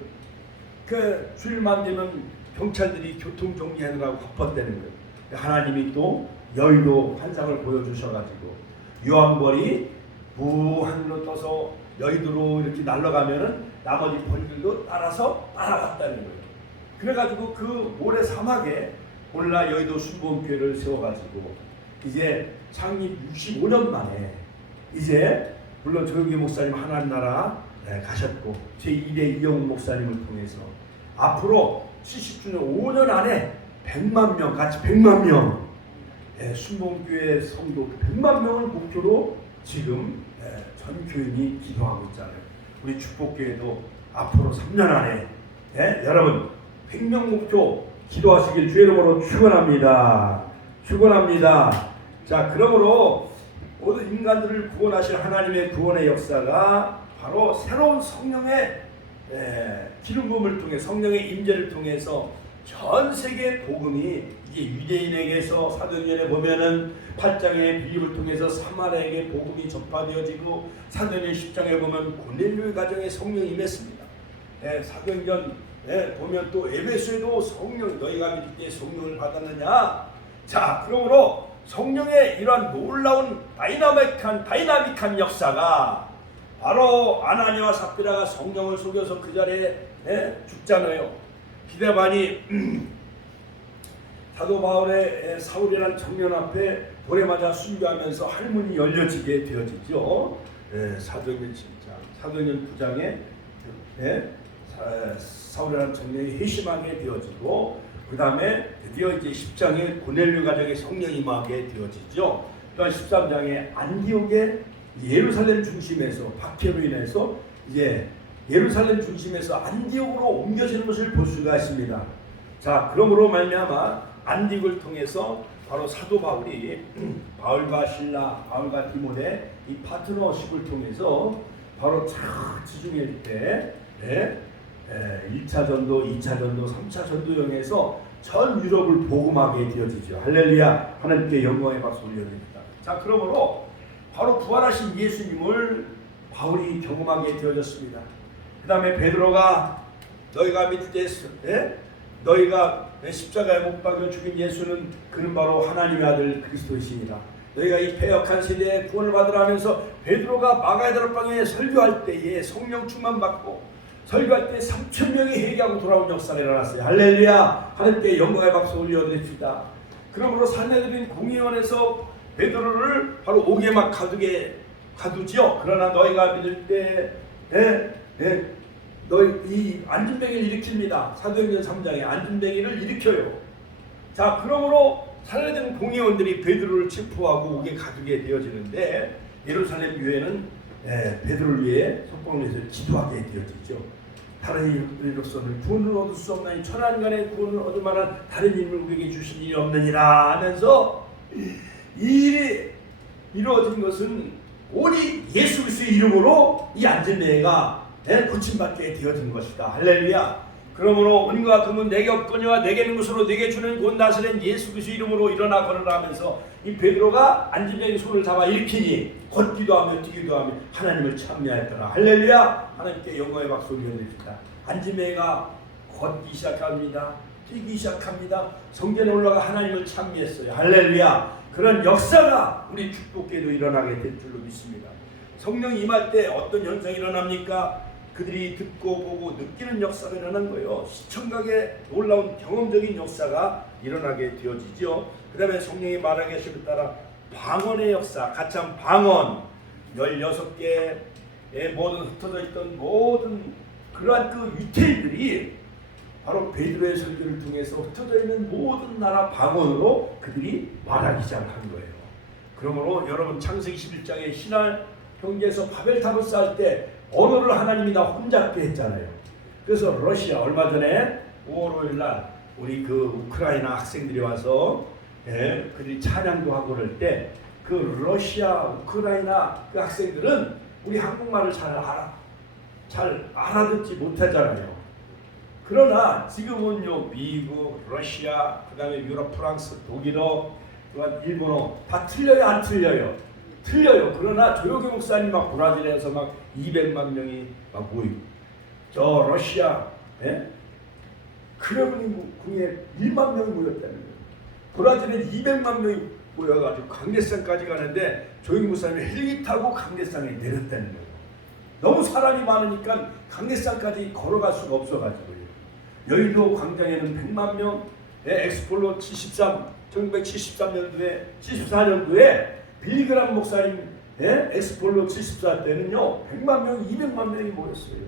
그 주일만 되면 경찰들이 교통 정리하느라고 바빴다는 거예요. 하나님이 또 여의도 환상을 보여주셔가지고 유황벌이 무하늘로 떠서 여의도로 이렇게 날아가면은 나머지 벌들도 따라서 따라갔다는 거예요. 그래가지고 그 모래 사막에 오늘날 여의도 순복음교회를 세워가지고 이제 창립 65년 만에 이제 물론 조용기 목사님 하나님 나라 가셨고 제2대 이영훈 목사님을 통해서 앞으로 70주년 5년 안에 100만 명, 같이 100만 명 순복음교회 성도 100만 명을 목표로 지금 전 교인이 기도하고 있잖아요. 우리 축복교회도 앞으로 3년 안에 여러분 100명 목표 기도하시길 주의 이름으로 축원합니다. 축원합니다. 자, 그러므로 모든 인간들을 구원하실 하나님의 구원의 역사가 바로 새로운 성령의 기름 부음을 통해 성령의 임재를 통해서 전 세계 복음이 이제 유대인에게서 사도행전에 보면은 8장의 비유를 통해서 사마리아에게 복음이 전파되어지고 사도행전 10장에 보면 고넬료의 가정에 성령이 임했습니다. 사도행전 보면 또 에베소에도 성령 너희가 믿을 때 성령을 받았느냐. 자, 그러므로 성령의 이러한 놀라운 다이나믹한 역사가 바로 아나니아와 삽비라가 성령을 속여서 그 자리에 죽잖아요. 기대반이 사도 바울의 사울이라는 청년 앞에 돌에 맞아 순교하면서 할문이 열려지게 되어지죠. 사도행전 7장, 사도행전 9장에 사울이라는 청년이 회심하게 되어지고, 그 다음에 드디어 이제 10장에 고넬료 가정의 성령이 임하게 되어지죠. 또한 13장에 안디옥의 예루살렘 중심에서 박해로 인해서 이제 예루살렘 중심에서 안디옥으로 옮겨지는 것을 볼 수가 있습니다. 자, 그러므로 말미암아 안디옥을 통해서 바로 사도 바울이 바울과 신라, 바울과 디모데 이 파트너십을 통해서 바로 지중해 때 1차 전도, 2차 전도, 3차 전도형에서 전 유럽을 복음하게 되어지죠. 할렐루야. 하나님께 영광의 박수 올려드립니다. 자, 그러므로 바로 부활하신 예수님을 바울이 경험하게 되어졌습니다. 그 다음에 베드로가 너희가 믿을 때 너희가 십자가에 못 박여 죽인 예수는 그는 바로 하나님의 아들 그리스도이십니다. 너희가 이 패역한 세대에 구원을 받으라 하면서 베드로가 마가의 다락방에 설교할 때에 성령 충만 받고 설교할 때 3,000명이 회개하고 돌아온 역사가 일어났어요. 할렐루야. 하나님께 영광의 박수 올려드립시다. 그러므로 산헤드린 공의원에서 베드로를 바로 옥에막 가두지요. 그러나 너희가 믿을 때 너희 이 안진뱅이를 일으킵니다. 사도행전 3장에 안진뱅이를 일으켜요. 자, 그러므로 산헤드린 공의원들이 베드로를 체포하고 옥에 가두게 되어지는데 예루살렘 교회는 베드로를 위해 속박을 위해서 기도하게 되어지죠. 다른 이로서는 구원을 얻을 수 없나니 천한간의 구원을 얻을 만한 다른 힘을 우리에게 주신 일이 없느니라 하면서 이 일이 이루어진 것은 오직 예수 그리스도의 이름으로 이 안진뱅이가 고침받게 되어진 것이다. 할렐루야. 그러므로 은과 금은 내게 없거니와 내게 있는 것으로 내게 주는 곧 나사렛 예수 그리스도의 이름으로 일어나 걸으라 하면서 이 베드로가 안진뱅이 손을 잡아 일으키니 걷기도 하며 뛰기도 하며 하나님을 찬미하였더라. 할렐루야. 하나님께 영광의 박수 올려드립니다. 안진뱅이가 걷기 시작합니다. 뛰기 시작합니다. 성전에 올라가 하나님을 찬미했어요. 할렐루야. 그런 역사가 우리 축복교회도 일어나게 될 줄로 믿습니다. 성령이 임할 때 어떤 현상이 일어납니까? 그들이 듣고 보고 느끼는 역사가 일어난 거예요. 시청각의 놀라운 경험적인 역사가 일어나게 되어지죠. 그 다음에 성령이 말하게 하심에 따라 방언의 역사, 가참 방언 16개의 모든 흩어져 있던 모든 그러한 그 유태인들이 바로 베드로의 설교를 통해서 흩어져 있는 모든 나라 방언으로 그들이 말하기 시작한 거예요. 그러므로 여러분 창세기 11장에 신할 형제에서 바벨탑을 쌓을 때 언어를 하나님이 다 혼잡게 했잖아요. 그래서 러시아 얼마 전에 5월 5일 날 우리 그 우크라이나 학생들이 와서 그들이 찬양도 하고 그럴 때 그 러시아 우크라이나 그 학생들은 우리 한국말을 잘 알아듣지 못하잖아요. 그러나 지금은요 미국, 러시아, 그 다음에 유럽, 프랑스, 독일어, 또한 일본어 다 틀려요, 안 틀려요? 틀려요. 그러나 조용기 목사님 막 브라질에서 막 200만 명이 막 모이고 저 러시아 크렘린궁에 1만 명이 모였다는 거예요. 브라질에 200만 명이 모여가지고 강대상까지 가는데 조용기 목사님이 헬기 타고 강대상에 내렸다는 거예요. 너무 사람이 많으니까 강대상까지 걸어갈 수가 없어가지고요. 여의도 광장에는 100만 명의 엑스폴로 1973년도에 빌리그람 목사님 엑스폴로 74 때는요 100만 명, 200만 명이 모였어요.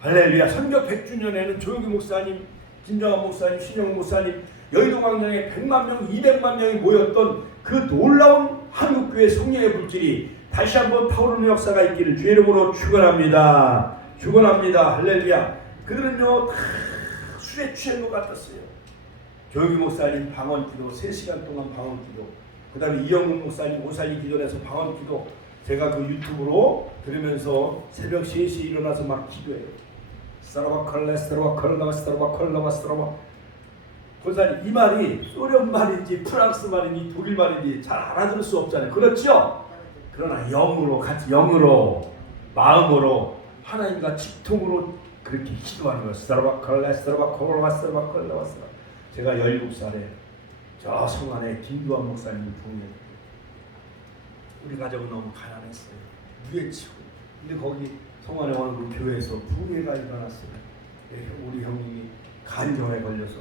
할렐루야. 선교 100주년에는 조용기 목사님, 김정한 목사님, 신영 목사님 여의도 광장에 100만 명, 200만 명이 모였던 그 놀라운 한국교회 성령의 불길이 다시 한번 타오르는 역사가 있기를 주의 이름으로 축원합니다. 축원합니다. 할렐루야. 그들은요 다 술에 취한 것 같았어요. 조용기 목사님 방언기도 3시간 동안 방언기도, 그 다음에 이영국 목사님 오살리 기도에서 방언기도 제가 그 유튜브로 들으면서 새벽 3시에 일어나서 막 기도해요. 스타라바 컬레 스타라바 컬라바 스타라바 컬라바 스타라바. 목사님 이 말이 소련 말인지 프랑스 말인지 독일 말인지 잘 알아들을 수 없잖아요. 그렇죠? 그러나 영으로 같이 영으로 마음으로 하나님과 직통으로 그렇게 기도하는 거예요. 스타라바 컬레 스타라바 컬라바 스타라바 컬라바 스타라바. 제가 17살에 저 성 안에 김두한 목사님을 부흥했어요. 우리 가족은 너무 가난했어요. 무예치고. 근데 거기 성 안에 어느 그 교회에서 부흥회가 일어났어요. 우리 형님이 간경에 걸려서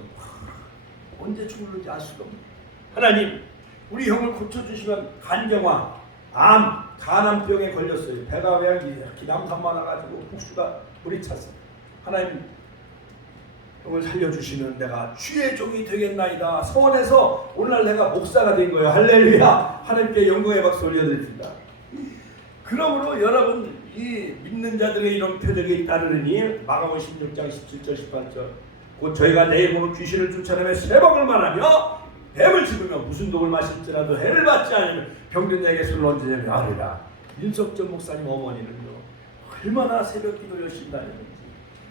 언제 죽을는지 알 수가 없어요. 하나님, 우리 형을 고쳐주시면 간경화, 암, 간암병에 걸렸어요. 배가 왜 이렇게 남산 많아가지고 국수가 물이 찼어요. 하나님, 형을 살려주시면 내가 주의 종이 되겠나이다. 서원에서 오늘날 내가 목사가 된 거예요. 할렐루야. 하나님께 영광의 박수 올려드립니다. 그러므로 여러분 이 믿는 자들의 이런 표적이 따르느니 마가복음 16장 17절 18절 곧 저희가 내 이름으로 귀신을 쫓아내며 세방을 말하며 뱀을 집으며 무슨 독을 마실지라도 해를 받지 않으면 병든 자에게 술을 얹으냐면 아리라. 윤석전 목사님 어머니는요 얼마나 새벽 기도 열심히 다녔는지,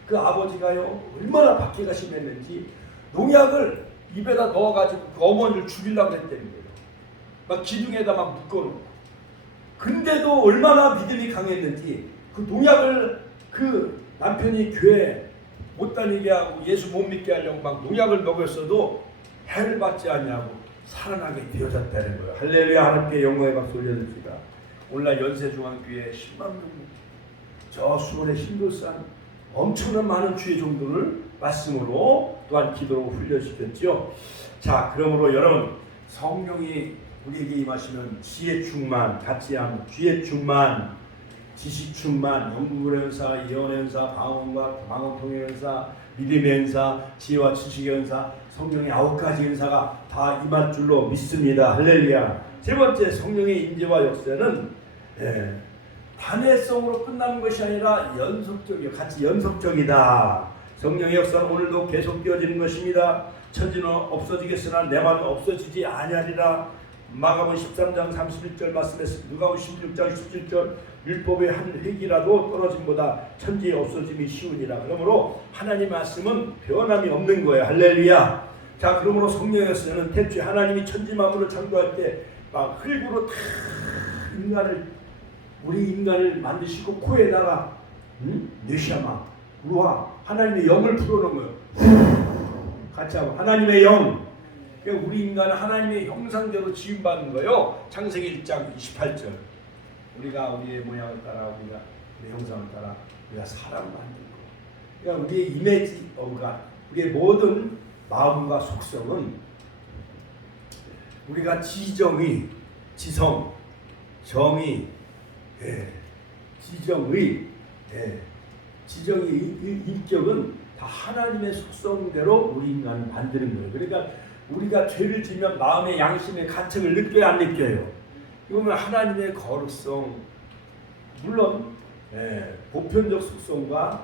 그 아버지가요 얼마나 박해가 심했는지 농약을 입에다 넣어가지고 그 어머니를 죽이려고 했다는 거예요. 막 기둥에다 막 묶어놓고. 근데도 얼마나 믿음이 강했는지 그 농약을 그 남편이 교회 못 다니게 하고 예수 못 믿게 하려고 막 농약을 먹였어도 해를 받지 않냐고 살아나게 되어졌다는 거예요. 할렐루야. 하나님께 영광의 박수 올려드립니다. 오늘날 연세중앙교회 10만 명, 저 수원의 신도산 엄청난 많은 주의 종들을 말씀으로 또한 기도로 훈련시켰죠. 자, 그러므로 여러분 성령이 우리에게 임하시면 지혜 충만, 같이 함, 지혜 충만, 지식 충만, 연구의 은사, 예언의 은사, 방언과 방언통의 은사, 믿음의 은사, 지혜와 지식의 은사, 성령의 9가지 은사가 다 임할 줄로 믿습니다. 할렐루야. 세 번째, 성령의 임재와 역사는 단회성으로 끝나는 것이 아니라 연속적이요. 같이 연속적이다. 성령의 역사는 오늘도 계속되어지는 것입니다. 천지는 없어지겠으나 내 마음은 없어지지 아니하리라. 마가복음 13장 31절 말씀에서 누가복음 16장 17절 율법의 한 획이라도 떨어짐보다 천지에 없어짐이 쉬우니라. 그러므로 하나님의 말씀은 변함이 없는 거예요. 할렐루야. 자, 그러므로 성령의 역사는 태초에 하나님이 천지 만물을 창조할 때 막 흙으로 다 우리 인간을 만드시고 코에다가 네샤마, 루아, 하나님의 영을 불어넣은 거예요. 같이 하고 하나님의 영. 그러니까 우리 인간은 하나님의 형상대로 지음받는 거예요. 창세기 1장 28절. 우리가 우리의 모양을 따라 우리의 형상을 따라 우리가 사람 만든 거. 그러니까 우리의 이미지 우리의 모든 마음과 속성은 우리가 지정의, 지성, 정의, 지정의 인격은 다 하나님의 속성대로 우리 인간을 만드는 거예요. 그러니까 우리가 죄를 지면 마음의 양심의 가책을 느껴야 안 느껴요? 이거는 하나님의 거룩성, 물론 보편적 속성과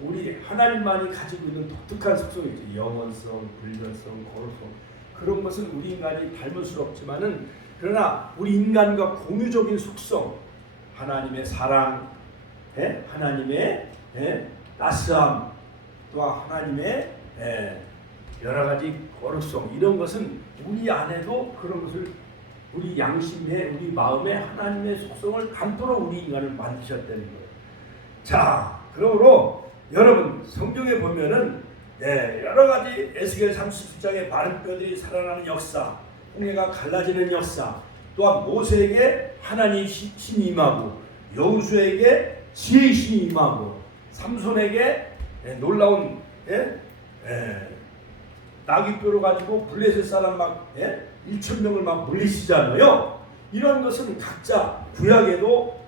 우리 하나님만이 가지고 있는 독특한 속성이 있죠. 영원성, 불변성, 거룩성, 그런 것은 우리 인간이 닮을 수 없지만은, 그러나 우리 인간과 공유적인 속성, 하나님의 사랑, 하나님의 따스함, 또한 하나님의 여러 가지 거룩성, 이런 것은 우리 안에도 그런 것을, 우리 양심에, 우리 마음에 하나님의 속성을 담도록 우리 인간을 만드셨다는 거예요. 자, 그러므로 여러분 성경에 보면은 여러 가지 에스겔 37장의 마른 뼈들이 살아나는 역사, 홍해가 갈라지는 역사, 또한 모세에게 하나님 신이 임하고, 여호수아에게 지혜의 신이 임하고, 삼손에게 놀라운 나귀뼈로 가지고 블레셋 사람 막 1,000명을 막 물리치잖아요. 이런 것은 각자 구약에도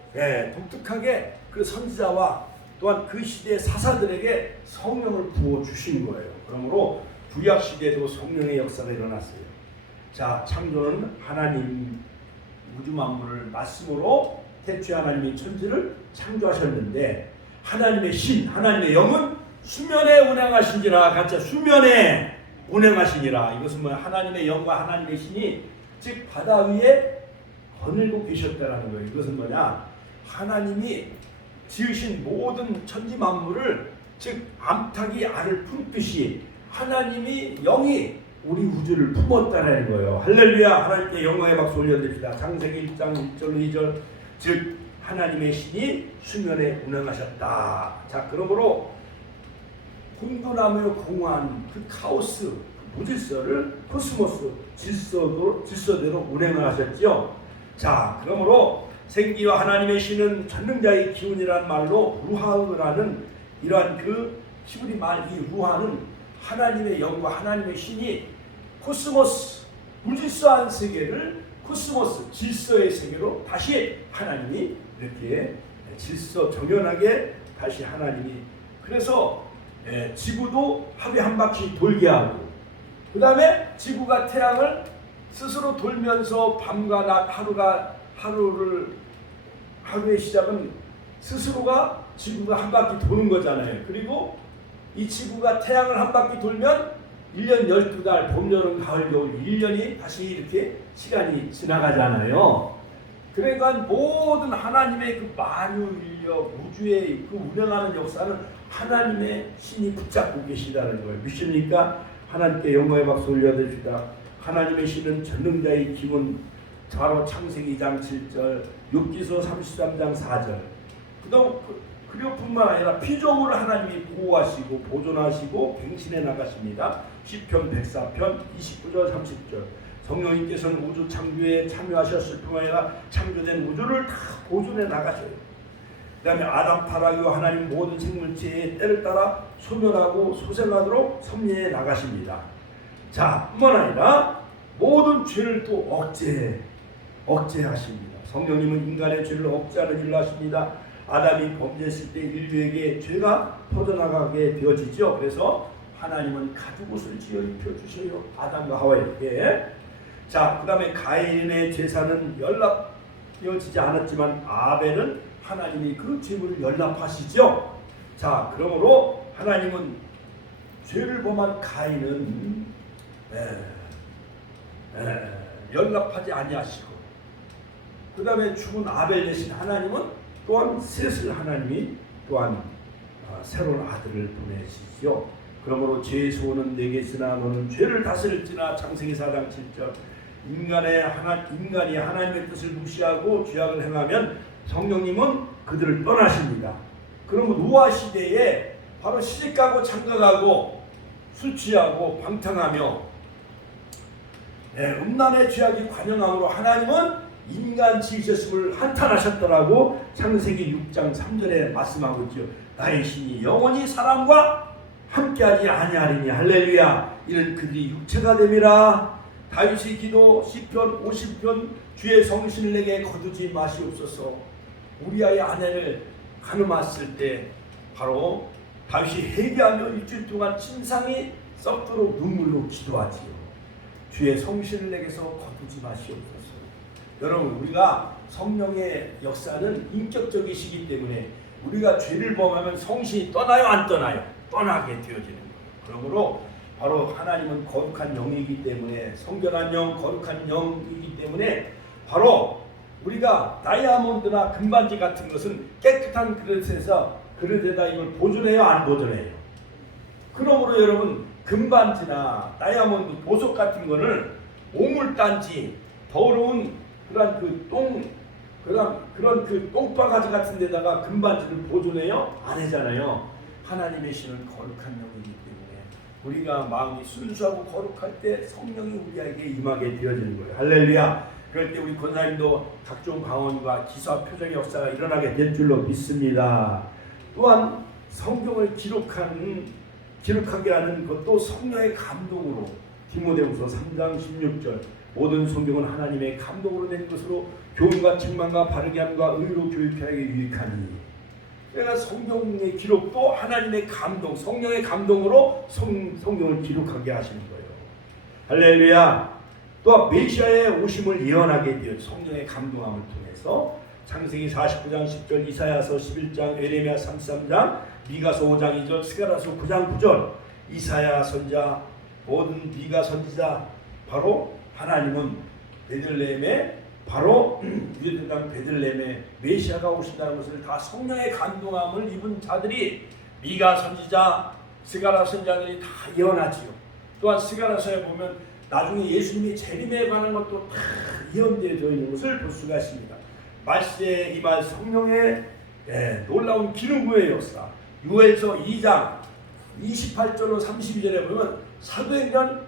독특하게 그 선지자와 또한 그 시대의 사사들에게 성령을 부어 주신 거예요. 그러므로 구약 시대에도 성령의 역사가 일어났어요. 자, 창조는 하나님, 우주 만물을 말씀으로 태초에 하나님이 천지를 창조하셨는데, 하나님의 신, 하나님의 영은 수면에 운행하시니라. 같이 수면에 운행하시니라. 이것은 뭐 하나님의 영과 하나님의 신이 즉 바다 위에 거닐고 계셨다라는 거예요. 이것은 뭐냐? 하나님이 지으신 모든 천지 만물을, 즉 암탉이 알을 품듯이 하나님이 영이 우리 우주를 품었다는 거예요. 할렐루야. 하나님께 영광의 박수 올려드립니다. 창세기 1장 1절 2절, 즉 하나님의 신이 수면에 운행하셨다. 자, 그러므로 혼돈하며 공허한 그 카오스, 무질서를 코스모스 질서대로 운행을 하셨죠. 자, 그러므로 생기와 하나님의 신은 전능자의 기운이라는 말로 루하흐라는 이러한 그 히브리 말, 이 루하는 하나님의 영과 하나님의 신이 코스모스, 무질서한 세계를 코스모스, 질서의 세계로 다시 하나님이 이렇게 질서 정연하게 다시 하나님이, 그래서 지구도 하루에 한 바퀴 돌게 하고, 그 다음에 지구가 태양을 스스로 돌면서 밤과 낮, 하루의 시작은 스스로가 지구가 한 바퀴 도는 거잖아요. 그리고 이 지구가 태양을 한 바퀴 돌면 1년 12달, 봄, 여름, 가을, 겨울 1년이 다시 이렇게 시간이 지나가잖아요. 그러니까 모든 하나님의 그 만유 인력, 우주의 그 운행하는 역사는 하나님의 신이 붙잡고 계시다는 거예요. 믿습니까? 하나님께 영광의 박수 올려드립니다. 하나님의 신은 전능자의 기원, 바로 창세기 2장 7절, 욥기서 33장 4절. 그리고 뿐만 아니라 피조물을 하나님이 보호하시고 보존하시고 갱신해 나가십니다. 시편 104편 29절 30절. 성령님께서는 우주 창조에 참여하셨을 뿐만 아니라 창조된 우주를 다 보존해 나가셔요. 그 다음에 아담 타락이와 하나님 모든 생물체의 때를 따라 소멸하고 소생하도록 섭리해 나가십니다. 자, 뿐만 아니라 모든 죄를 또 억제하십니다. 성령님은 인간의 죄를 억제하는 일을 하십니다. 아담이 범죄했을 때 인류에게 죄가 퍼져나가게 되어지죠. 그래서 하나님은 가죽옷을 지어 입혀주셔요. 아담과 하와에게. 자, 그 다음에 가인의 제사는 연락되어지지 않았지만 아벨은 하나님이 그 죄물을 연락하시죠. 자, 그러므로 하나님은 죄를 범한 가인은 연락하지 아니하시고, 그 다음에 죽은 아벨 대신 하나님은 또한 셋을 하나님이 또한 새로운 아들을 보내시죠. 그러므로 죄의 소원은 내게 있으나 너는 죄를 다스릴지나. 창세기 4장 7절. 인간이 하나님의 뜻을 무시하고 죄악을 행하면 성령님은 그들을 떠나십니다. 그러면 노아 시대에 바로 시집가고 장가가고 술 취하고 방탕하며 음란의 죄악이 관영함으로 하나님은 인간 지으셨음을 한탄하셨더라고 창세기 6장 3절에 말씀하고 있죠. 나의 신이 영원히 사람과 함께하지 아니하리니. 할렐루야. 이는 그들이 육체가 됨이라. 다윗의 기도 시편 50편 주의 성신을 내게 거두지 마시옵소서. 우리아의 아내를 가늠했을 때 바로 다윗이 회개하며 일주일 동안 침상이 썩도록 눈물로 기도하지요. 주의 성신을 내게서 거두지 마시옵소서. 여러분 우리가 성령의 역사는 인격적이시기 때문에 우리가 죄를 범하면 성신이 떠나요 안 떠나요? 떠나게 되어지는 거예요. 그러므로 바로 하나님은 거룩한 영이기 때문에 성결한 영, 거룩한 영이기 때문에 바로 우리가 다이아몬드나 금반지 같은 것은 깨끗한 그릇에다 이걸 보존해요 안 보존해요? 그러므로 여러분 금반지나 다이아몬드 보석 같은 거를 오물단지 더러운 그런 그 똥바가지 같은 데다가 금반지를 보존해요? 안 하잖아요. 하나님의 신은 거룩한 영이기 때문에 우리가 마음이 순수하고 거룩할 때 성령이 우리에게 임하게 되어지는 거예요. 할렐루야. 그럴 때 우리 권사님도 각종 방언과 기사 표적의 역사가 일어나게 될 줄로 믿습니다. 또한 성경을 기록하게 하는 것도 성령의 감동으로 디모데후서 3장 16절 모든 성경은 하나님의 감동으로 된 것으로 교훈과 책망과 바르게 함과 의로 교육하게 유익하니. 그러니까 성경의 기록도 하나님의 감동, 성령의 감동으로 성경을 기록하게 하시는 거예요. 할렐루야. 또한 메시아의 오심을 예언하게 되어 성령의 감동함을 통해서 창세기 49장 10절, 이사야서 11장, 에레미야 33장, 미가서 5장 2절, 스가랴서 9장 9절, 이사야 선지자, 모든 미가 선지자, 바로 하나님은 베들레헴에 바로 유대인 땅 베들레헴에 메시아가 오신다는 것을 다 성령의 감동함을 입은 자들이 미가 선지자, 스가랴 선지자들이 다 예언하지요. 또한 스가랴서에 보면 나중에 예수님이 재림에 관한 것도 다 예언되어 있는 것을 볼 수가 있습니다. 말세에 임할 성령의 놀라운 기름부의 역사. 요엘서 2장 28절로 32절에 보면 사도행전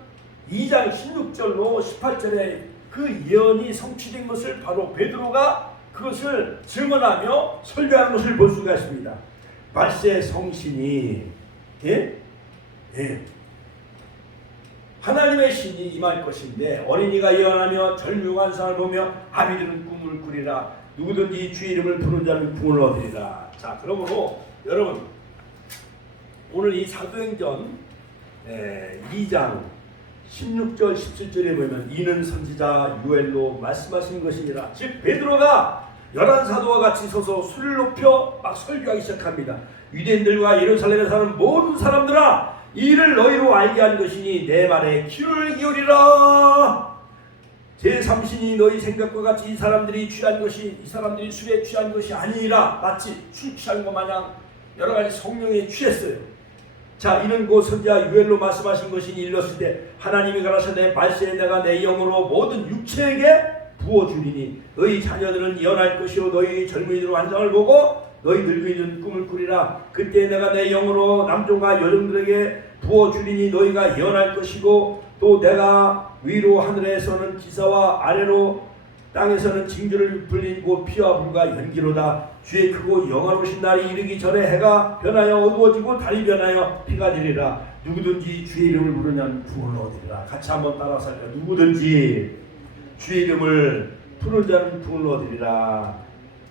2장 16절로 18절에 그 예언이 성취된 것을 바로 베드로가 그것을 증언하며 설교하는 것을 볼 수가 있습니다. 말세 성신이 하나님의 신이 임할 것인데 어린이가 예언하며 절묘한 상을 보며 아비들은 꿈을 꾸리라. 누구든지 주의 이름을 부르는 자는 구원을 얻으리라. 자, 그러므로 여러분 오늘 이 사도행전 2장 16절 17절에 보면 이는 선지자 요엘로 말씀하신 것이니라. 즉 베드로가 11사도와 같이 서서 술을 높여 막 설교하기 시작합니다. 유대인들과 예루살렘에 사는 모든 사람들아, 이를 너희로 알게 한 것이니 내 말에 귀를 기울이라. 제3신이 너희 생각과 같이 이 사람들이 술에 취한 것이 아니라 마치 술 취한 것 마냥 여러 가지 성령에 취했어요. 자, 이는 곧 선지자 요엘로 말씀하신 것이니 일렀을 때 하나님이 가라사대 말세에 내가 내 영으로 모든 육체에게 부어주리니 너희 자녀들은 예언할 것이요 너희 젊은이들은 환상을 보고 너희 늙은이는 꿈을 꾸리라. 그때 내가 내 영으로 남종과 여종들에게 부어주리니 너희가 예언할 것이고 또 내가 위로 하늘에서는 기사와 아래로 땅에서는 징조를 불리고 피와 불과 연기로다. 주의 크고 영화로우신 날이 이르기 전에 해가 변하여 어두워지고 달이 변하여 피가 되리라. 누구든지 주의 이름을 부르면 구원을 얻으리라. 같이 한번 따라서 할까요? 누구든지 주의 이름을 부르는 자는 구원을 얻으리라.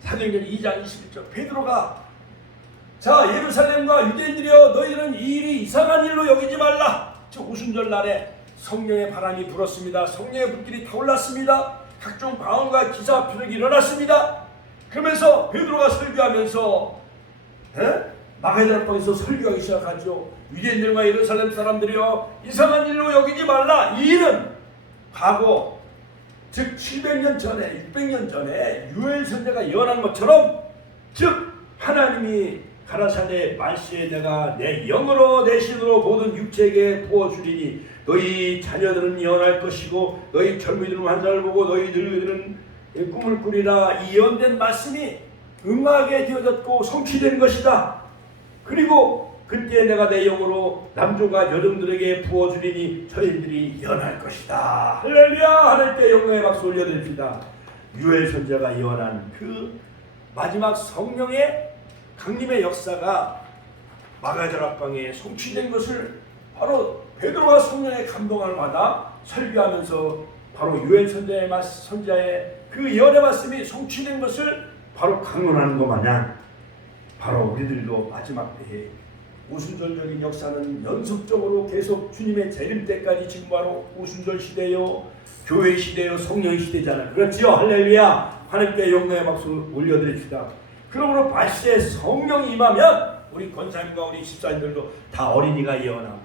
사도행전 2장 21절 베드로가 자 예루살렘과 유대인들이여 너희는 이 일이 이상한 일로 여기지 말라. 즉 오순절 날에 성령의 바람이 불었습니다. 성령의 불길이 타올랐습니다. 각종 방언과 기사 표적이 일어났습니다. 그러면서 베드로가 설교하면서 마가다락방에서 설교하기 시작하죠. 유대인들과 예루살렘 사람들이여 이상한 일로 여기지 말라. 이 일은 과거 즉 700년 전에 600년 전에 요엘 선지자가 예언한 것처럼 즉 하나님이 가라사대 말세에 내가 내 영으로 내 신으로 모든 육체에게 부어주리니 너희 자녀들은 예언할 것이고 너희 젊은이들은 환상을 보고 너희 늙은이들은 꿈을 꾸리라. 이 예언된 말씀이 응하게 되어졌고 성취된 것이다. 그리고 그때 내가 내 영으로 남종과 여종들에게 부어주리니 저희들이 예언할 것이다. 할렐루야. 하늘 때 영광의 박수 올려드립니다. 요엘 선지자가 예언한 그 마지막 성령의 강림의 역사가 마가다락방에 성취된 것을 바로 베드로가 성령의 감동을 받아 설교하면서 바로 요엘 선지자의 그 예언의 말씀이 성취된 것을 바로 강론하는 것 마냥 바로 우리들도 마지막 때에 오순절적인 역사는 연속적으로 계속 주님의 재림 때까지 지금 바로 오순절 시대요, 교회 시대요, 성령 시대잖아요. 그렇지요? 할렐루야. 하나님께 영광의 박수 올려드립시다. 그러므로 발시에 성령이 임하면 우리 권사님과 우리 집사님들도 다 어린이가 예언하고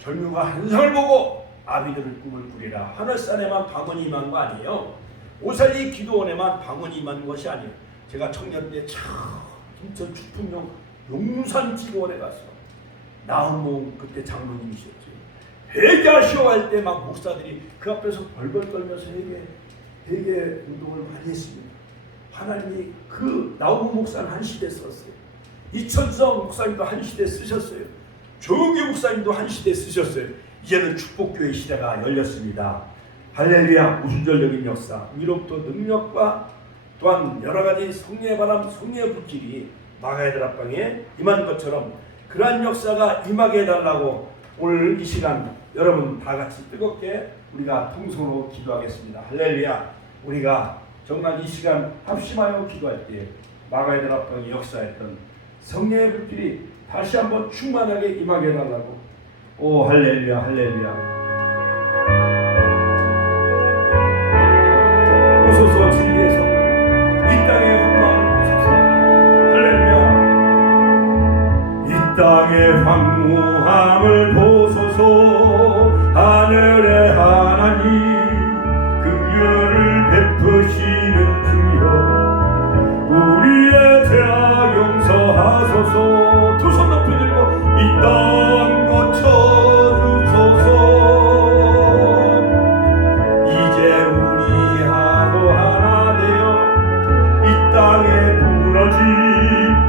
절묘가 한상을 보고 아비들을 꿈을 꾸리라. 하늘산에만 방언이 임한 거 아니에요. 오살리 기도원에만 방언이 임한 것이 아니에요. 제가 청년 때 참 인천 축풍령 용산 기도원에 가서 나훈모 그때 장로님이셨죠. 회개하시오 할 때 막 목사들이 그 앞에서 벌벌 떨면서 회개 운동을 많이 했습니다. 하나님이 그 나훈모 목사는 한 시대 썼어요. 이천성 목사님도 한 시대 쓰셨어요. 조용기 목사님도 한 시대 쓰셨어요. 이제는 축복교회 시대가 열렸습니다. 할렐루야. 오순절적인 역사, 위로부터 능력과 또한 여러가지 성령의 바람, 성령의 불길이 마가의 앞방에 임한 것처럼 그러한 역사가 임하게 해달라고 오늘 이 시간 여러분 다 같이 뜨겁게 우리가 통성으로 기도하겠습니다. 할렐루야. 우리가 정말 이 시간 합심하여 기도할 때 마가의 앞방에 역사했던 성령의 불길이 다시 한번 충만하게 임하게 해달라고. 오 할렐루야. 할렐루야. 오소서 진리의 성령, 이 땅의 황무함을 보소서. 할렐루야. 이 땅의 황무함을 보소서. 하늘의 하나님 긍휼을 베푸시는 주여, 우리의 죄악 용서하소서. 두 손 높이 들고 이 땅 고쳐주소서. 이제 우리하고 하나 되어 이 땅에 무너진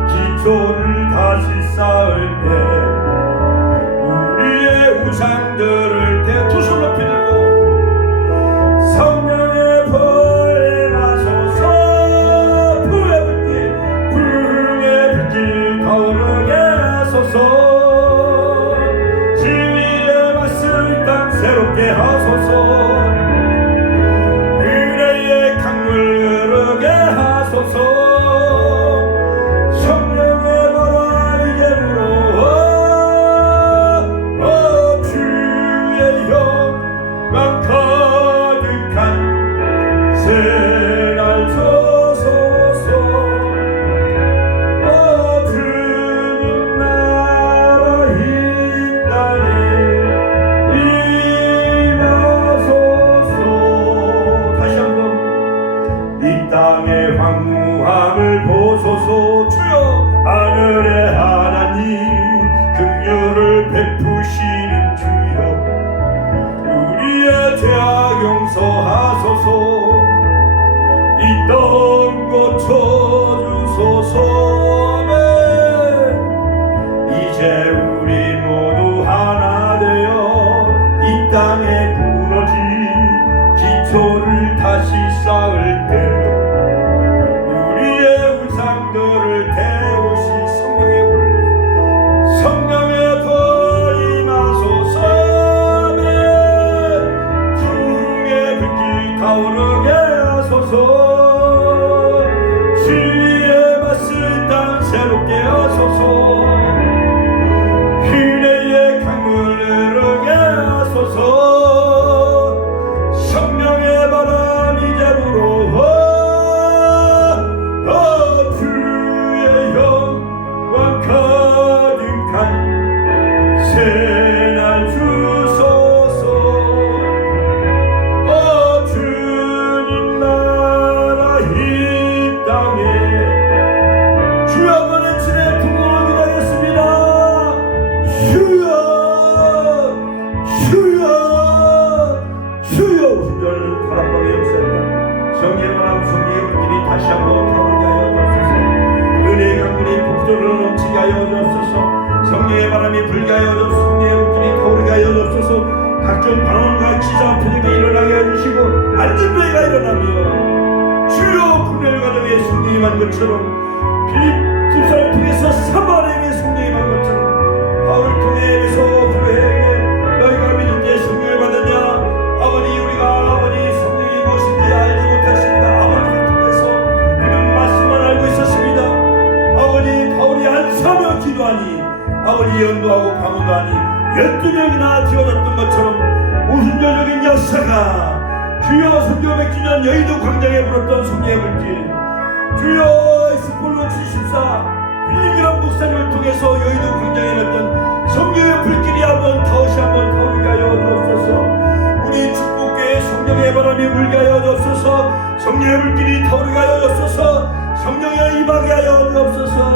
기초를 다시 쌓을 때, 우리의 우상들을 두 손 높이 들고 성령의 불에 나서서 불의 불길 타오르게 하소서. 진리의 맛을 땅 새롭게 하소서. 은혜의 강물 흐르게 하소서. 성령의 바람 이제 불어 주의 영광 가득한 새날 주소서. 주님 나라 이 땅에 임하소서. 다시 한번 이 땅의 황무함을 보소서. 주여, 하늘의 하나님 긍휼을 베푸시는 주여, 우리의 죄악 용서하소서. 이 땅 고쳐주소서. 이제 우리 모두 하나 되어 이 땅에 무너진 기초를 다시 쌓을 때, 우리의 우상들을 태우시 성령의 불, 성령의 불 임하소서. 주의 불길 타오르게 하소서. 진리의 맛을 땅 새롭게 하소서. 은혜의 강물 흐르게 하소서. 성령의 바람 이제 불어 주의 영광 가득한 새날 주소서. 주님 나라 이 땅에 주여 한번 친의 부모를 기도하겠습니다. 주여 오순절 다락방의 역사에 성령의 바람, 성령의 불길이 다시 한번 타오르게 하여 주옵소서. 은혜의 강물이 폭도로 넘치게 하여 주옵소서. 성령의 바람이 불게 하여 주옵소서. 성령의 불길이 타오르게 하여 주옵소서. 각종 방언과 기사 표적이 일어나게 해주시고 안진배가 일어나며 주여 국내 가정에 성령이 만 것처럼 빌립 집사를 통해서 사마리아에 성령이 만 것처럼 바울 통해 에베소 교회에 너희가 믿은 게 성령을 받았냐? 아버지, 우리가 아버지 성령이 무엇인지 알지 못했습니다. 아버지를 통해서 그런 말씀만 알고 있었습니다. 아버지, 바울이 안사며 기도하니 아버지 연도하고 방언하니 12명이나 지어졌던 것처럼 오순절적인 역사가 주여 성경 100주년 여의도 광장에 불었던 성령의 불길, 주여 스폴로 74 빌리그람 목사님을 통해서 여의도 광장에 났던 성령의 불길이 다시 한번 타오르게 하여 주옵소서. 우리 축복교회 성령의 바람이 불게 하여 주옵소서. 성령의 불길이 타오르게 하여 주옵소서. 성령의 임하게 하여 주옵소서.